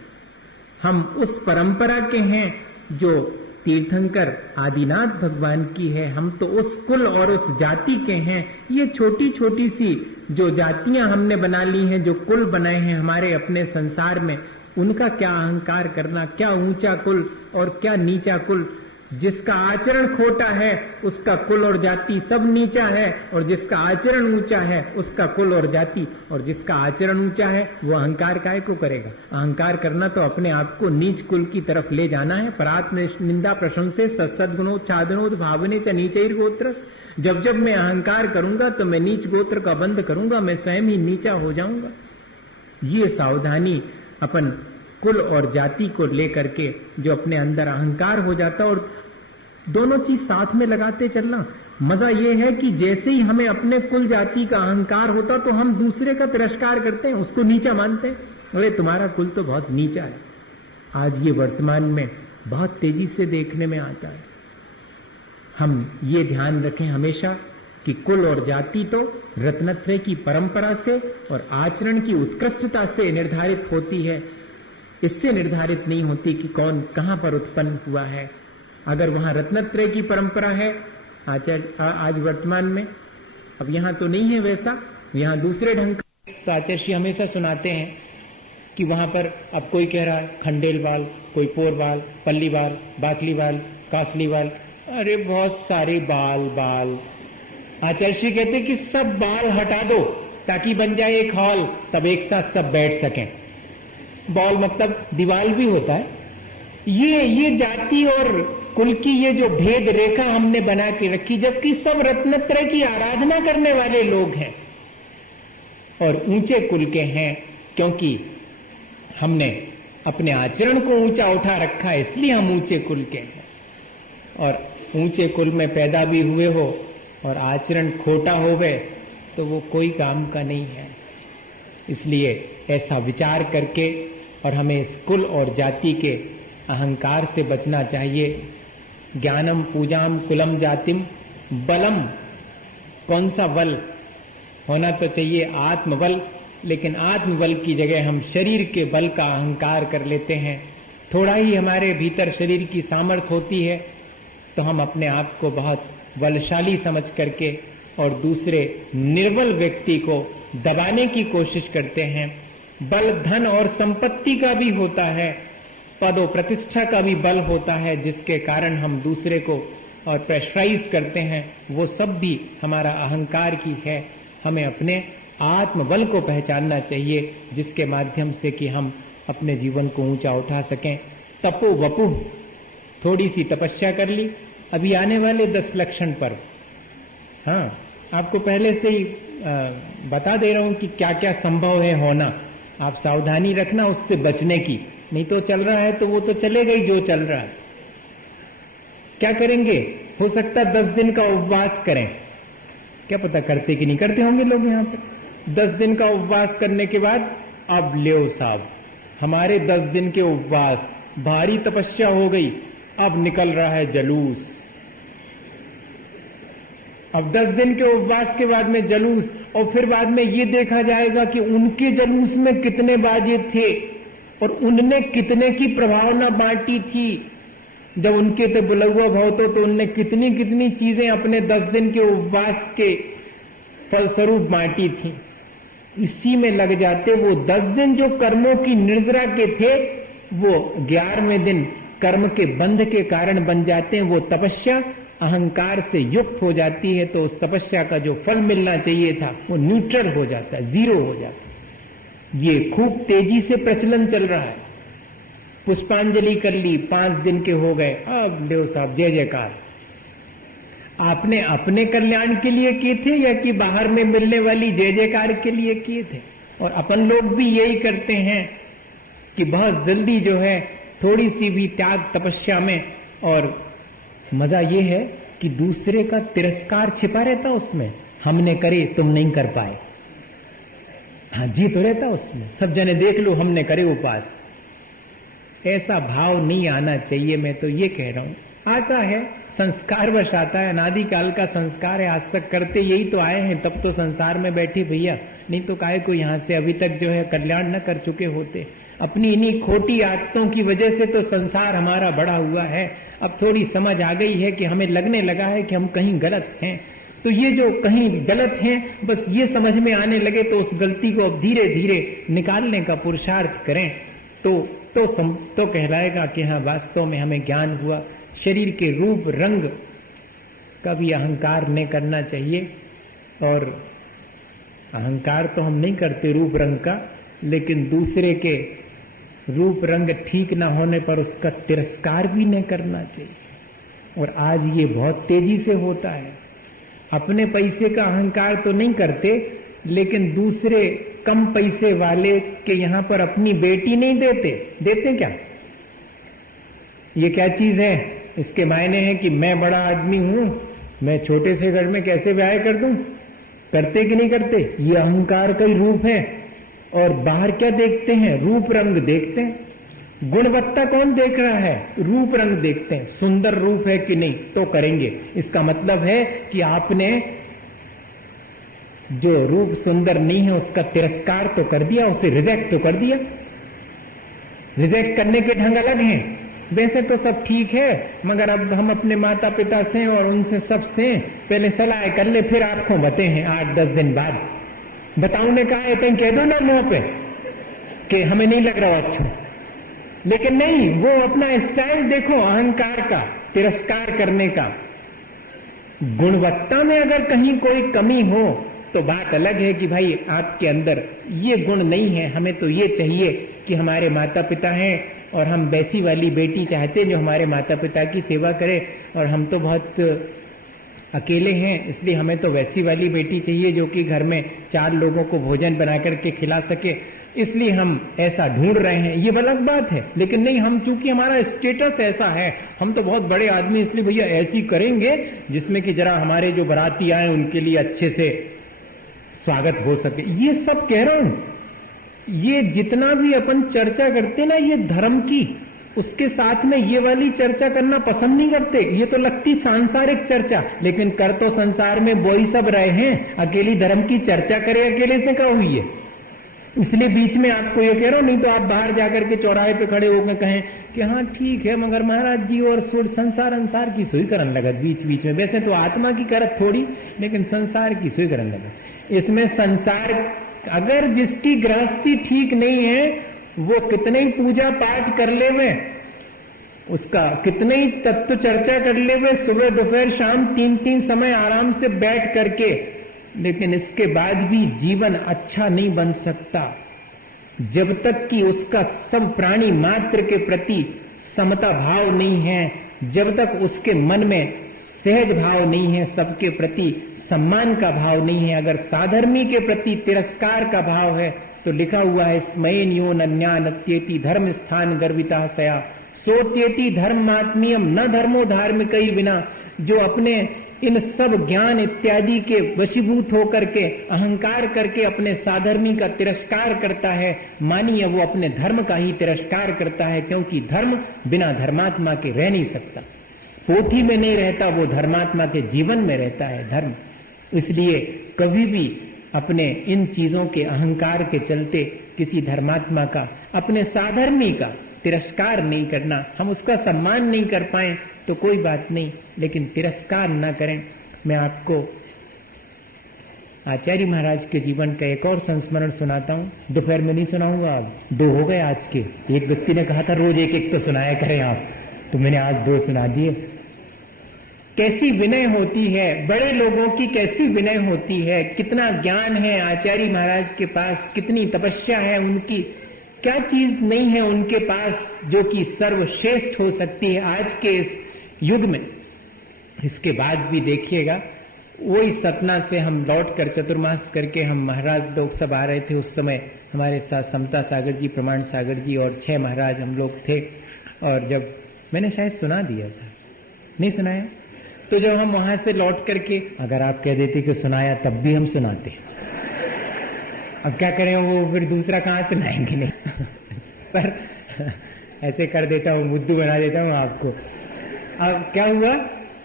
हम उस परंपरा के हैं जो तीर्थंकर आदिनाथ भगवान की है। हम तो उस कुल और उस जाति के हैं। ये छोटी छोटी सी जो जातियां हमने बना ली हैं, जो कुल बनाए हैं हमारे अपने संसार में, उनका क्या अहंकार करना, क्या ऊंचा कुल और क्या नीचा कुल। जिसका आचरण खोटा है उसका कुल और जाति सब नीचा है, और जिसका आचरण ऊंचा है उसका कुल और जाति, और जिसका आचरण ऊंचा है वो अहंकार काहे को करेगा? अहंकार करना तो अपने आप को नीच कुल की तरफ ले जाना है। परात्म निंदा प्रशंसे सत्सद्गुणोच्छादनोद भावने च नीचैर गोत्रस। जब जब मैं अहंकार करूंगा तो मैं नीच गोत्र का बंद करूंगा, मैं स्वयं ही नीचा हो जाऊंगा। ये सावधानी अपन कुल और जाति को लेकर के जो अपने अंदर अहंकार हो जाता, और दोनों चीज साथ में लगाते चलना। मजा ये है कि जैसे ही हमें अपने कुल जाति का अहंकार होता तो हम दूसरे का तिरस्कार करते हैं, उसको नीचा मानते हैं। अरे तुम्हारा कुल तो बहुत नीचा है। आज ये वर्तमान में बहुत तेजी से देखने में आता है। हम ये ध्यान रखें हमेशा कि कुल और जाति तो रत्नत्रय की परंपरा से और आचरण की उत्कृष्टता से निर्धारित होती है, इससे निर्धारित नहीं होती कि कौन कहां पर उत्पन्न हुआ है। अगर वहां रत्नत्रय की परंपरा है आज वर्तमान में, अब यहां तो नहीं है वैसा, यहां दूसरे ढंग का। तो आचार्य हमेशा सुनाते हैं कि वहां पर अब कोई कह रहा है खंडेलवाल, कोई पोरवाल, पल्लीवाल, बाकलीवाल, कासलीवाल, अरे बहुत सारे बाल बाल। आचार्य कहते कि सब बाल हटा दो ताकि बन जाए एक हॉल, तब एक साथ सब बैठ सकें। बॉल मतलब दीवाल भी होता है। ये जाति और कुल की ये जो भेद रेखा हमने बना के रखी, जबकि सब रत्नत्रय की आराधना करने वाले लोग हैं और ऊंचे कुल के हैं, क्योंकि हमने अपने आचरण को ऊंचा उठा रखा है, इसलिए हम ऊंचे कुल के हैं। और ऊंचे कुल में पैदा भी हुए हो और आचरण खोटा हो गए तो वो कोई काम का नहीं है। इसलिए ऐसा विचार करके और हमें इस कुल और जाति के अहंकार से बचना चाहिए। ज्ञानम पूजाम कुलम जातिम बलम, कौन सा बल होना तो चाहिए? आत्मबल। लेकिन आत्मबल की जगह हम शरीर के बल का अहंकार कर लेते हैं। थोड़ा ही हमारे भीतर शरीर की सामर्थ्य होती है तो हम अपने आप को बहुत बलशाली समझ करके और दूसरे निर्बल व्यक्ति को दबाने की कोशिश करते हैं। बल धन और संपत्ति का भी होता है, पद और प्रतिष्ठा का भी बल होता है, जिसके कारण हम दूसरे को और प्रेशराइज करते हैं। वो सब भी हमारा अहंकार की है। हमें अपने आत्मबल को पहचानना चाहिए, जिसके माध्यम से कि हम अपने जीवन को ऊंचा उठा सकें। तपो वपु, थोड़ी सी तपस्या कर ली। अभी आने वाले 10 लक्षण पर्व, हाँ आपको पहले से ही बता दे रहा हूं कि क्या क्या संभव है होना। आप सावधानी रखना उससे बचने की, नहीं तो चल रहा है तो वो तो चलेगा ही जो चल रहा है। क्या करेंगे? हो सकता है 10 दिन का उपवास करें। क्या पता करते कि नहीं करते होंगे लोग यहाँ पर। 10 दिन का उपवास करने के बाद अब लो साहब, हमारे 10 दिन के उपवास, भारी तपस्या हो गई, अब निकल रहा है जलूस। अब 10 दिन के उपवास के बाद में जलूस, और फिर बाद में ये देखा जाएगा कि उनके जलूस में कितने बाजे थे और उनने कितने की प्रभावना बांटी थी। जब उनके तो बुलहुआ भाव तो उनने कितनी कितनी चीजें अपने 10 दिन के उपवास के फलस्वरूप बांटी थी। इसी में लग जाते वो 10 दिन जो कर्मों की निर्जरा के थे, वो 11वें दिन कर्म के बंध के कारण बन जाते हैं। वो तपस्या अहंकार से युक्त हो जाती है, तो उस तपस्या का जो फल मिलना चाहिए था वो न्यूट्रल हो जाता है, जीरो हो जाता है। ये खूब तेजी से प्रचलन चल रहा है। पुष्पांजलि कर ली, 5 दिन के हो गए, अब देव साहब जय जयकार। आपने अपने कल्याण के लिए किए थे या कि बाहर में मिलने वाली जय जयकार के लिए किए थे? और अपन लोग भी यही करते हैं कि बहुत जल्दी जो है थोड़ी सी भी त्याग तपस्या में, और मजा ये है कि दूसरे का तिरस्कार छिपा रहता उसमें। हमने करे तुम नहीं कर पाए, हाँ जी तो रहता उसमें। सब जने देख लो हमने करे उपास। ऐसा भाव नहीं आना चाहिए। मैं तो ये कह रहा हूं, आता है संस्कारवश आता है, अनादिकाल का संस्कार है, आज तक करते यही तो आए हैं, तब तो संसार में बैठे भैया, नहीं तो काहे को यहां से अभी तक जो है कल्याण न कर चुके होते। अपनी इन्हीं खोटी आदतों की वजह से तो संसार हमारा बड़ा हुआ है। अब थोड़ी समझ आ गई है कि हमें लगने लगा है कि हम कहीं गलत हैं, तो ये जो कहीं गलत हैं, बस ये समझ में आने लगे तो उस गलती को अब धीरे धीरे निकालने का पुरुषार्थ करें तो कहलाएगा कि हाँ वास्तव में हमें ज्ञान हुआ। शरीर के रूप रंग का भी अहंकार नहीं करना चाहिए, और अहंकार तो हम नहीं करते रूप रंग का, लेकिन दूसरे के रूप रंग ठीक ना होने पर उसका तिरस्कार भी नहीं करना चाहिए। और आज ये बहुत तेजी से होता है। अपने पैसे का अहंकार तो नहीं करते, लेकिन दूसरे कम पैसे वाले के यहां पर अपनी बेटी नहीं देते क्या? ये क्या चीज है? इसके मायने हैं कि मैं बड़ा आदमी हूं, मैं छोटे से घर में कैसे ब्याह कर दूं? करते कि नहीं करते? ये अहंकार का ही रूप है। और बाहर क्या देखते हैं? रूप रंग देखते हैं। गुणवत्ता कौन देख रहा है? रूप रंग देखते हैं। सुंदर रूप है कि नहीं तो करेंगे। इसका मतलब है कि आपने जो रूप सुंदर नहीं है उसका तिरस्कार तो कर दिया, उसे रिजेक्ट तो कर दिया। रिजेक्ट करने के ढंग अलग हैं। वैसे तो सब ठीक है, मगर अब हम अपने माता पिता से और उनसे सबसे पहले सलाह कर ले, फिर आपको बते हैं 8-10 दिन बाद। बताऊं ने कहा है कह दो ना मुंह पे कि हमें नहीं लग रहा अच्छा। लेकिन नहीं, वो अपना स्टाइल देखो अहंकार का, तिरस्कार करने का। गुणवत्ता में अगर कहीं कोई कमी हो तो बात अलग है कि भाई आपके अंदर ये गुण नहीं है, हमें तो ये चाहिए कि हमारे माता पिता हैं और हम वैसी वाली बेटी चाहते हैं जो हमारे माता पिता की सेवा करे, और हम तो बहुत अकेले हैं इसलिए हमें तो वैसी वाली बेटी चाहिए जो कि घर में 4 लोगों को भोजन बना करके खिला सके, इसलिए हम ऐसा ढूंढ रहे हैं। ये अलग बात है। लेकिन नहीं, हम चूंकि हमारा स्टेटस ऐसा है, हम तो बहुत बड़े आदमी, इसलिए भैया ऐसी करेंगे जिसमें कि जरा हमारे जो बाराती आए उनके लिए अच्छे से स्वागत हो सके। ये सब कह रहा हूं, ये जितना भी अपन चर्चा करते ना ये धर्म की, उसके साथ में ये वाली चर्चा करना पसंद नहीं करते। ये तो लगती सांसारिक चर्चा, लेकिन कर तो संसार में वो ही सब रहे हैं। अकेली धर्म की चर्चा करे अकेले से क्या हुई है? इसलिए बीच में आपको ये कह रहा हूं, नहीं तो आप बाहर जाकर के चौराहे पे खड़े होकर कहें कि हाँ ठीक है, मगर महाराज जी और संसार अंसार की सुई करन लगत बीच बीच में। वैसे तो आत्मा की करत थोड़ी, लेकिन संसार की सुई करन लगत। इसमें संसार, अगर जिसकी गृहस्थी ठीक नहीं है वो कितने ही पूजा पाठ कर ले वे, उसका कितने ही तत्व चर्चा कर ले वे, सुबह दोपहर शाम 3-3 समय आराम से बैठ करके, लेकिन इसके बाद भी जीवन अच्छा नहीं बन सकता जब तक कि उसका सब प्राणी मात्र के प्रति समता भाव नहीं है, जब तक उसके मन में सहज भाव नहीं है, सबके प्रति सम्मान का भाव नहीं है। अगर साधर्मी के प्रति तिरस्कार का भाव है तो लिखा हुआ है स्मयन यो नन्यानत्येति धर्म स्थान गर्विता सया सोत्येति धर्मात्मीयम न धर्मो धार्मिक ही बिना। जो अपने इन सब ज्ञान इत्यादि के वशीभूत होकर के अहंकार करके अपने साधर्मी का तिरस्कार करता है, मानिए वो अपने धर्म का ही तिरस्कार करता है, क्योंकि धर्म बिना धर्मात्मा के रह नहीं सकता। पोथी में नहीं रहता, वो धर्मात्मा के जीवन में रहता है धर्म। इसलिए कभी भी अपने इन चीजों के अहंकार के चलते किसी धर्मात्मा का, अपने साधर्मी का तिरस्कार नहीं करना। हम उसका सम्मान नहीं कर पाए तो कोई बात नहीं, लेकिन तिरस्कार न करें। मैं आपको आचार्य महाराज के जीवन का एक और संस्मरण सुनाता हूं। दोपहर में नहीं सुनाऊंगा, अब 2 हो गए आज के। एक व्यक्ति ने कहा था रोज एक तो सुनाया करें आप, तो मैंने आज 2 सुना दिए। कैसी विनय होती है बड़े लोगों की, कैसी विनय होती है, कितना ज्ञान है आचार्य महाराज के पास, कितनी तपस्या है उनकी, क्या चीज नहीं है उनके पास जो कि सर्वश्रेष्ठ हो सकती है आज के इस युग में। इसके बाद भी देखिएगा, वही सतना से हम लौट कर चतुर्मास करके हम महाराज लोग सब आ रहे थे। उस समय हमारे साथ समता सागर जी, प्रमाण सागर जी और 6 महाराज हम लोग थे। और जब मैंने शायद सुना दिया था, नहीं सुनाया, तो जब हम वहां से लौट करके, अगर आप कह देते कि सुनाया तब भी हम सुनाते। अब क्या करें, वो फिर दूसरा कहां सुनाएंगे नहीं पर ऐसे कर देता हूं, मुद्दू बना देता हूं आपको। अब क्या हुआ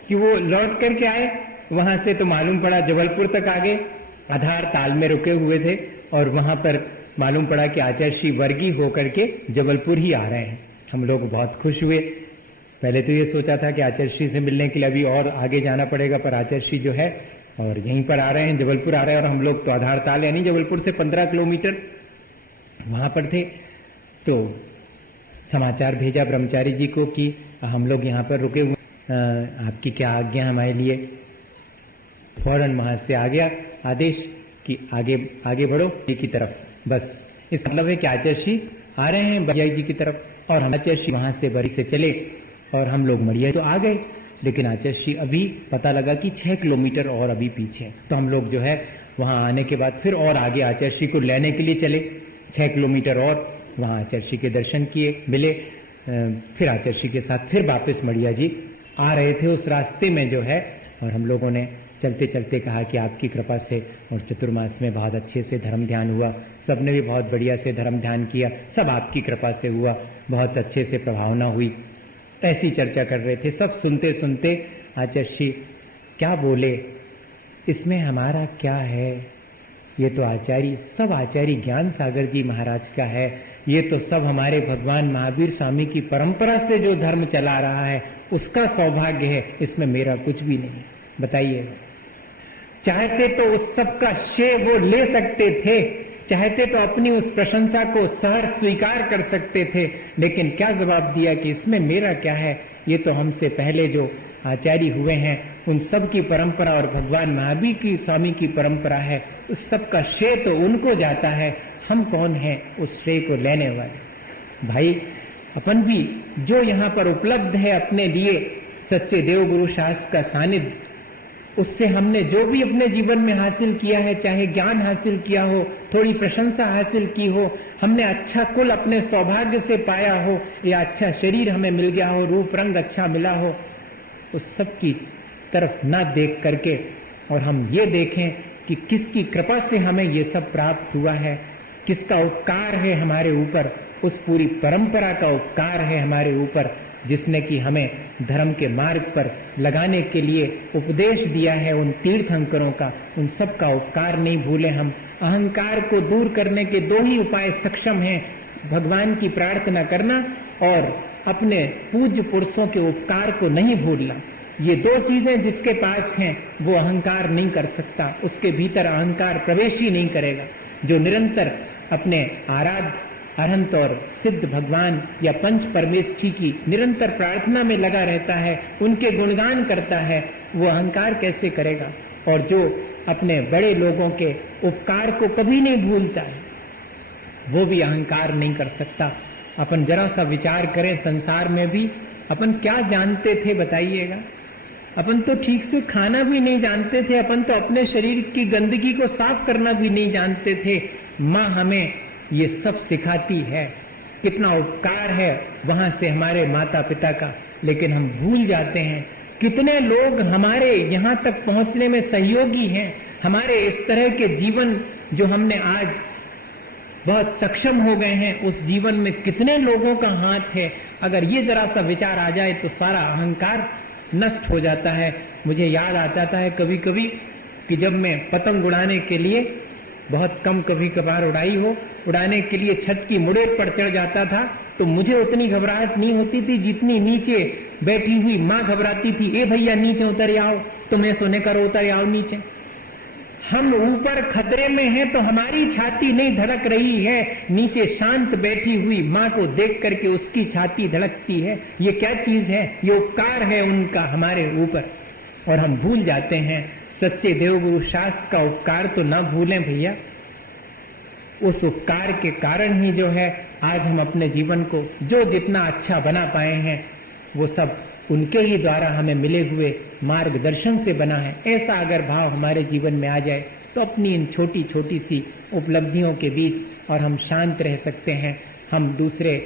कि वो लौट करके आए वहां से, तो मालूम पड़ा जबलपुर तक आ गए, आधार ताल में रुके हुए थे, और वहां पर मालूम पड़ा कि आचार्य श्री वर्गी होकर के जबलपुर ही आ रहे हैं। हम लोग बहुत खुश हुए। पहले तो ये सोचा था कि आचार्य श्री से मिलने के लिए अभी और आगे जाना पड़ेगा, पर आचार्य श्री जो है और यहीं पर आ रहे हैं, जबलपुर आ रहे हैं, और हम लोग तो आधार ताल यानी जबलपुर से 15 किलोमीटर वहां पर थे। तो समाचार भेजा ब्रह्मचारी जी को कि हम लोग यहाँ पर रुके हुए, आपकी क्या आज्ञा हमारे लिए। फौरन वहां से आ गया आदेश कि आगे बढ़ो जी की तरफ। बस इस मतलब है कि आचार्य श्री आ रहे हैं भैया जी की तरफ, और हम आचार्य श्री वहां से बरी से चले और हम लोग मड़िया तो आ गए। लेकिन आचार्य श्री अभी पता लगा कि 6 किलोमीटर और अभी पीछे। तो हम लोग जो है वहां आने के बाद फिर और आगे आचार्य श्री को लेने के लिए चले 6 किलोमीटर, और वहां आचार्य श्री के दर्शन किए, मिले। फिर आचार्य श्री के साथ फिर वापस मड़िया जी आ रहे थे। उस रास्ते में जो है और हम लोगों ने चलते चलते कहा कि आपकी कृपा से और चतुर्मास में बहुत अच्छे से धर्म ध्यान हुआ, सबने भी बहुत बढ़िया से धर्म ध्यान किया, सब आपकी कृपा से हुआ, बहुत अच्छे से प्रभावना हुई। ऐसी चर्चा कर रहे थे। सब सुनते सुनते आचार्य श्री क्या बोले, इसमें हमारा क्या है, ये तो सब आचार्य ज्ञान सागर जी महाराज का है, ये तो सब हमारे भगवान महावीर स्वामी की परंपरा से जो धर्म चला रहा है उसका सौभाग्य है, इसमें मेरा कुछ भी नहीं। बताइए, चाहते तो उस सब का श्रेय वो ले सकते थे, चाहते तो अपनी उस प्रशंसा को सहर्ष स्वीकार कर सकते थे, लेकिन क्या जवाब दिया कि इसमें मेरा क्या है, ये तो हमसे पहले जो आचार्य हुए हैं उन सब की परंपरा और भगवान महावीर की स्वामी की परंपरा है, उस सब का श्रेय तो उनको जाता है, हम कौन हैं उस श्रेय को लेने वाले। भाई, अपन भी जो यहाँ पर उपलब्ध है अपने लिए सच्चे देव गुरु शास्त्र का सानिध्य, उससे हमने जो भी अपने जीवन में हासिल किया है, चाहे ज्ञान हासिल किया हो, थोड़ी प्रशंसा हासिल की हो, हमने अच्छा कुल अपने सौभाग्य से पाया हो, या अच्छा शरीर हमें मिल गया हो, रूप रंग अच्छा मिला हो, उस सब की तरफ ना देख करके और हम ये देखें कि किसकी कृपा से हमें ये सब प्राप्त हुआ है, किसका उपकार है हमारे ऊपर, उस पूरी परंपरा का उपकार है हमारे ऊपर, जिसने कि हमें धर्म के मार्ग पर लगाने के लिए उपदेश दिया है, उन तीर्थंकरों का, उन सब का उपकार नहीं भूले हम। अहंकार को दूर करने के दो ही उपाय सक्षम हैं, भगवान की प्रार्थना करना और अपने पूज्य पुरुषों के उपकार को नहीं भूलना। ये दो चीजें जिसके पास हैं वो अहंकार नहीं कर सकता, उसके भीतर अहंकार प्रवेश ही नहीं करेगा। जो निरंतर अपने आराध्य अनंत और सिद्ध भगवान या पंच परमेष्ठी की निरंतर प्रार्थना में लगा रहता है, उनके गुणगान करता है, वो अहंकार कैसे करेगा। और जो अपने बड़े लोगों के उपकार को कभी नहीं भूलता है, वो भी अहंकार नहीं कर सकता। अपन जरा सा विचार करें, संसार में भी अपन क्या जानते थे बताइएगा। अपन तो ठीक से खाना भी नहीं जानते थे, अपन तो अपने शरीर की गंदगी को साफ करना भी नहीं जानते थे। माँ हमें ये सब सिखाती है, कितना उपकार है वहां से हमारे माता पिता का, लेकिन हम भूल जाते हैं कितने लोग हमारे यहाँ तक पहुंचने में सहयोगी हैं। हमारे इस तरह के जीवन जो हमने आज बहुत सक्षम हो गए हैं, उस जीवन में कितने लोगों का हाथ है। अगर ये जरा सा विचार आ जाए तो सारा अहंकार नष्ट हो जाता है। मुझे याद आता है कभी कभी कि जब मैं पतंग उड़ाने के लिए बहुत कम कभी कभार उड़ाई हो, उड़ाने के लिए छत की मुड़ेर पर चढ़ जाता था तो मुझे उतनी घबराहट नहीं होती थी जितनी नीचे बैठी हुई माँ घबराती थी। ए भैया नीचे उतर आओ, तुम्हें सोने करो, उतर आओ नीचे। हम ऊपर खतरे में हैं तो हमारी छाती नहीं धड़क रही है, नीचे शांत बैठी हुई माँ को देख करके उसकी छाती धड़कती है। ये क्या चीज है? ये उपकार है उनका हमारे ऊपर, और हम भूल जाते हैं। सच्चे देवगुरु शास्त्र का उपकार तो ना भूलें भैया। उस उपकार के कारण ही जो है आज हम अपने जीवन को जो जितना अच्छा बना पाए हैं वो सब उनके ही द्वारा हमें मिले हुए मार्गदर्शन से बना है। ऐसा अगर भाव हमारे जीवन में आ जाए तो अपनी इन छोटी छोटी सी उपलब्धियों के बीच और हम शांत रह सकते हैं। हम दूसरे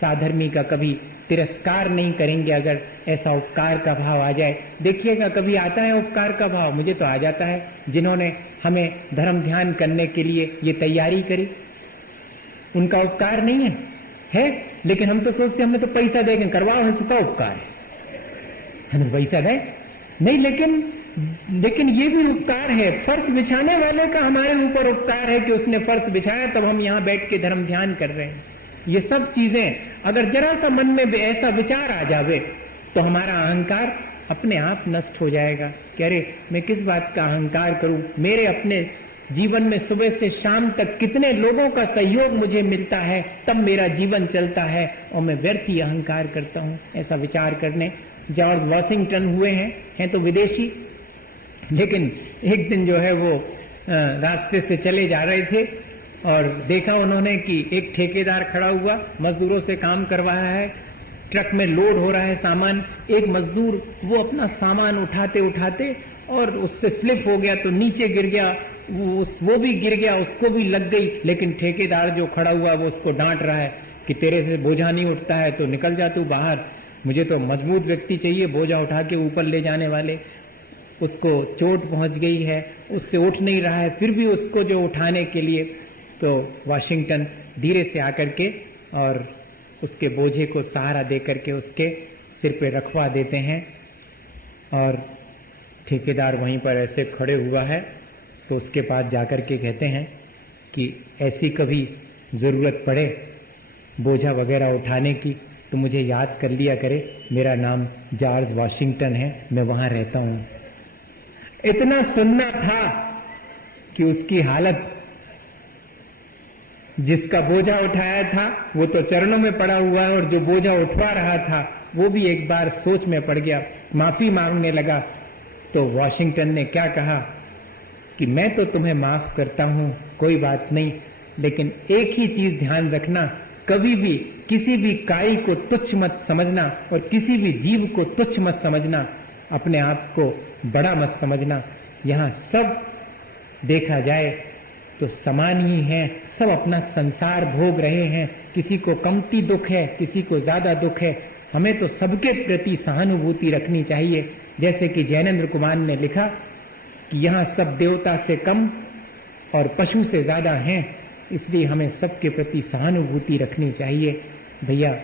साधर्मी का कभी तिरस्कार नहीं करेंगे अगर ऐसा उपकार का भाव आ जाए। देखिएगा कभी आता है उपकार का भाव, मुझे तो आ जाता है। जिन्होंने हमें धर्म ध्यान करने के लिए ये तैयारी करी, उनका उपकार नहीं है लेकिन हम तो सोचते हमने तो पैसा देंगे, करवाओ, है उसका उपकार है, हमें पैसा दे नहीं, लेकिन ये भी उपकार है। फर्श बिछाने वाले का हमारे ऊपर उपकार है कि उसने फर्श बिछाया, तब हम यहाँ बैठ के धर्म ध्यान कर रहे हैं। ये सब चीजें अगर जरा सा मन में ऐसा विचार आ जावे तो हमारा अहंकार अपने आप नष्ट हो जाएगा कि अरे मैं किस बात का अहंकार करूं, मेरे अपने जीवन में सुबह से शाम तक कितने लोगों का सहयोग मुझे मिलता है, तब मेरा जीवन चलता है और मैं व्यर्थ ही अहंकार करता हूं। ऐसा विचार करने जॉर्ज वॉशिंगटन हुए हैं तो विदेशी, लेकिन एक दिन जो है वो रास्ते से चले जा रहे थे और देखा उन्होंने कि एक ठेकेदार खड़ा हुआ, मजदूरों से काम करवा रहा है, ट्रक में लोड हो रहा है सामान। एक मजदूर वो अपना सामान उठाते उठाते और उससे स्लिप हो गया तो नीचे गिर गया, वो भी गिर गया, उसको भी लग गई। लेकिन ठेकेदार जो खड़ा हुआ वो उसको डांट रहा है कि तेरे से बोझा नहीं उठता है तो निकल जा तू बाहर, मुझे तो मजबूत व्यक्ति चाहिए बोझा उठा के ऊपर ले जाने वाले। उसको चोट पहुंच गई है, उससे उठ नहीं रहा है, फिर भी उसको जो उठाने के लिए तो वाशिंगटन धीरे से आकर के और उसके बोझे को सहारा दे करके उसके सिर पे रखवा देते हैं। और ठेकेदार वहीं पर ऐसे खड़े हुआ है तो उसके पास जाकर के कहते हैं कि ऐसी कभी जरूरत पड़े बोझा वगैरह उठाने की तो मुझे याद कर लिया करे, मेरा नाम जॉर्ज वाशिंगटन है, मैं वहां रहता हूं। इतना सुनना था कि उसकी हालत, जिसका बोझा उठाया था वो तो चरणों में पड़ा हुआ है और जो बोझा उठवा रहा था वो भी एक बार सोच में पड़ गया, माफी मांगने लगा। तो वाशिंगटन ने क्या कहा कि मैं तो तुम्हें माफ करता हूं, कोई बात नहीं, लेकिन एक ही चीज ध्यान रखना, कभी भी किसी भी काई को तुच्छ मत समझना और किसी भी जीव को तुच्छ मत समझना, अपने आप को बड़ा मत समझना। यहाँ सब देखा जाए तो समान ही है, सब अपना संसार भोग रहे हैं, किसी को कमती दुख है, किसी को ज्यादा दुख है। हमें तो सबके प्रति सहानुभूति रखनी चाहिए। जैसे कि जैनेन्द्र कुमार ने लिखा कि यहाँ सब देवता से कम और पशु से ज्यादा हैं, इसलिए हमें सबके प्रति सहानुभूति रखनी चाहिए। भैया,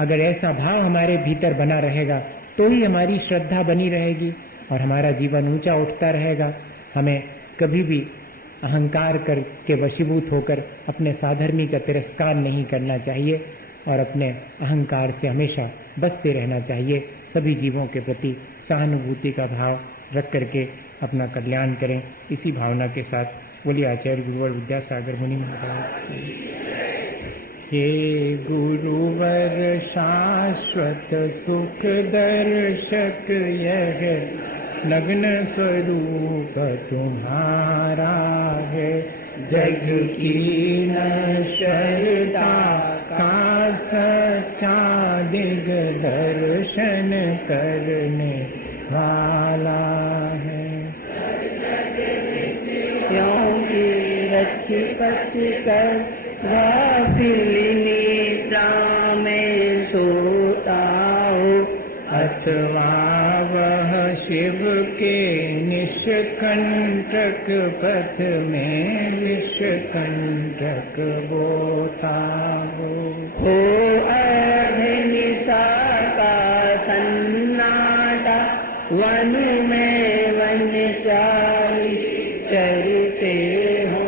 अगर ऐसा भाव हमारे भीतर बना रहेगा तो ही हमारी श्रद्धा बनी रहेगी और हमारा जीवन ऊंचा उठता रहेगा। हमें कभी भी अहंकार करके वशीभूत होकर अपने साधर्मी का तिरस्कार नहीं करना चाहिए और अपने अहंकार से हमेशा बचते रहना चाहिए। सभी जीवों के प्रति सहानुभूति का भाव रख करके अपना कल्याण करें। इसी भावना के साथ बोलिए आचार्य गुरुवर विद्यासागर मुनि महाराज। हे गुरुवर शाश्वत सुख दर्शक, यह नग्न स्वरूप तुम्हारा है, जग की नश्वरता का सच्चा दिग दर्शन करने वाला है। क्योंकि रची पच कर गाफिल निद्रा में सोता हो, अथवा वह शिव के निष्कंटक पथ में निष्कंटक बोता हो अघनिशा का सन्नाटा, वन में वनचारी चरते हो,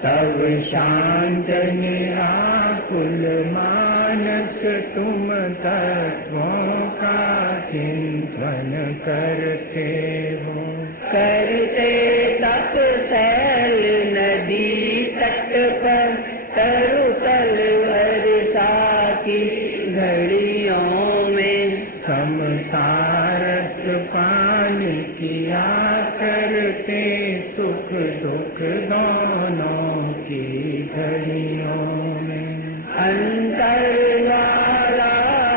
तब शांत निराकुल मानस तुम तत्वों का चिंतन करते हो। करते तप सैल नदी तट पर, तरुतल वर्षा की घड़ियों में, समतारस पान किया करते सुख दुख दोनों की घड़ियों में। अंतर द्वारा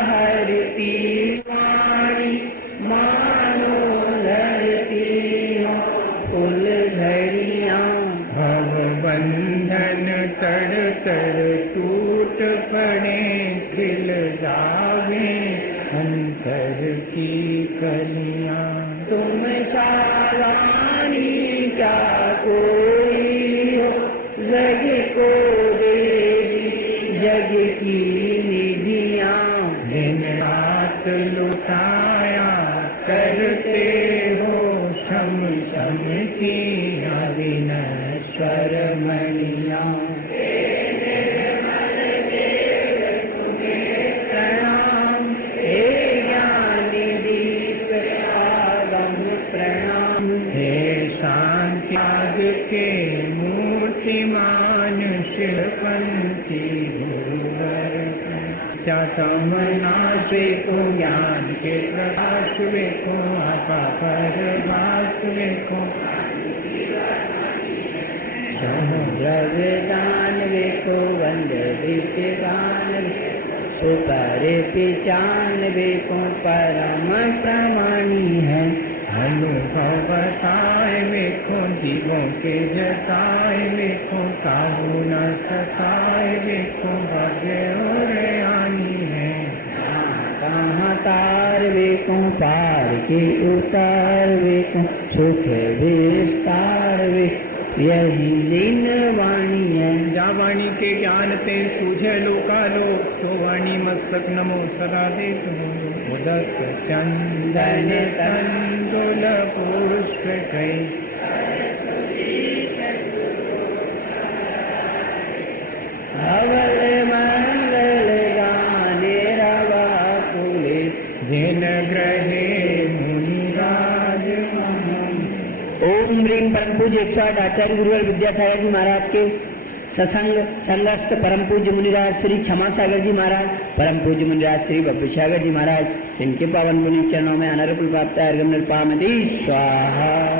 हरती वाणी, मानो लड़ती हो उलझड़ियां, भव बंधन तड़ तड़ टूट पड़े, खिल जावे अंतर की कलियां। तुम सारानी क्या कोई हो, जग को देवी जग की निधियां, दिन रात लुटाया करते हो, शम शम की अविनश्वर मणियां। प्रणाम हे ज्ञानी दीप आगम, प्रणाम हे शांत्याग के मूर्तिमान शिवपंथी गुरुवर। क्या तमना से को ज्ञान के प्रकाश देखो, आपा पर भास देखो, द्रव्यदान देखो, वंद विषदान सुपर पिचान देखो, परम प्रमाणी है अनुभव बताए देखो, जीवों के जताए देखो, काबू न सताए देखो, भाग्य और आनी है। कहाँ तार पार वेको पार के उतार वेको सुख विस्तार वे यही जिन वाणी है। जा वाणी के ज्ञान ते सूझे लोकालोक सो वाणी मस्तक नमो सदा देत उदक चंदन तंदुल पुष्प कई अवल मंगल गाने रवा कुले जिन ग्रहे मुनिराज ओम ह्रीम परम पूज्य 108 आचार्य गुरुवर विद्यासागर जी महाराज के सत्संग संगस्त परम पूज्य मुनिराज श्री क्षमा सागर जी महाराज, परम पूज्य मुनिराज श्री बब्बसागर जी महाराज, इनके पावन पुण्य चरणों में अनर्पण प्राप्त है। स्वाहा।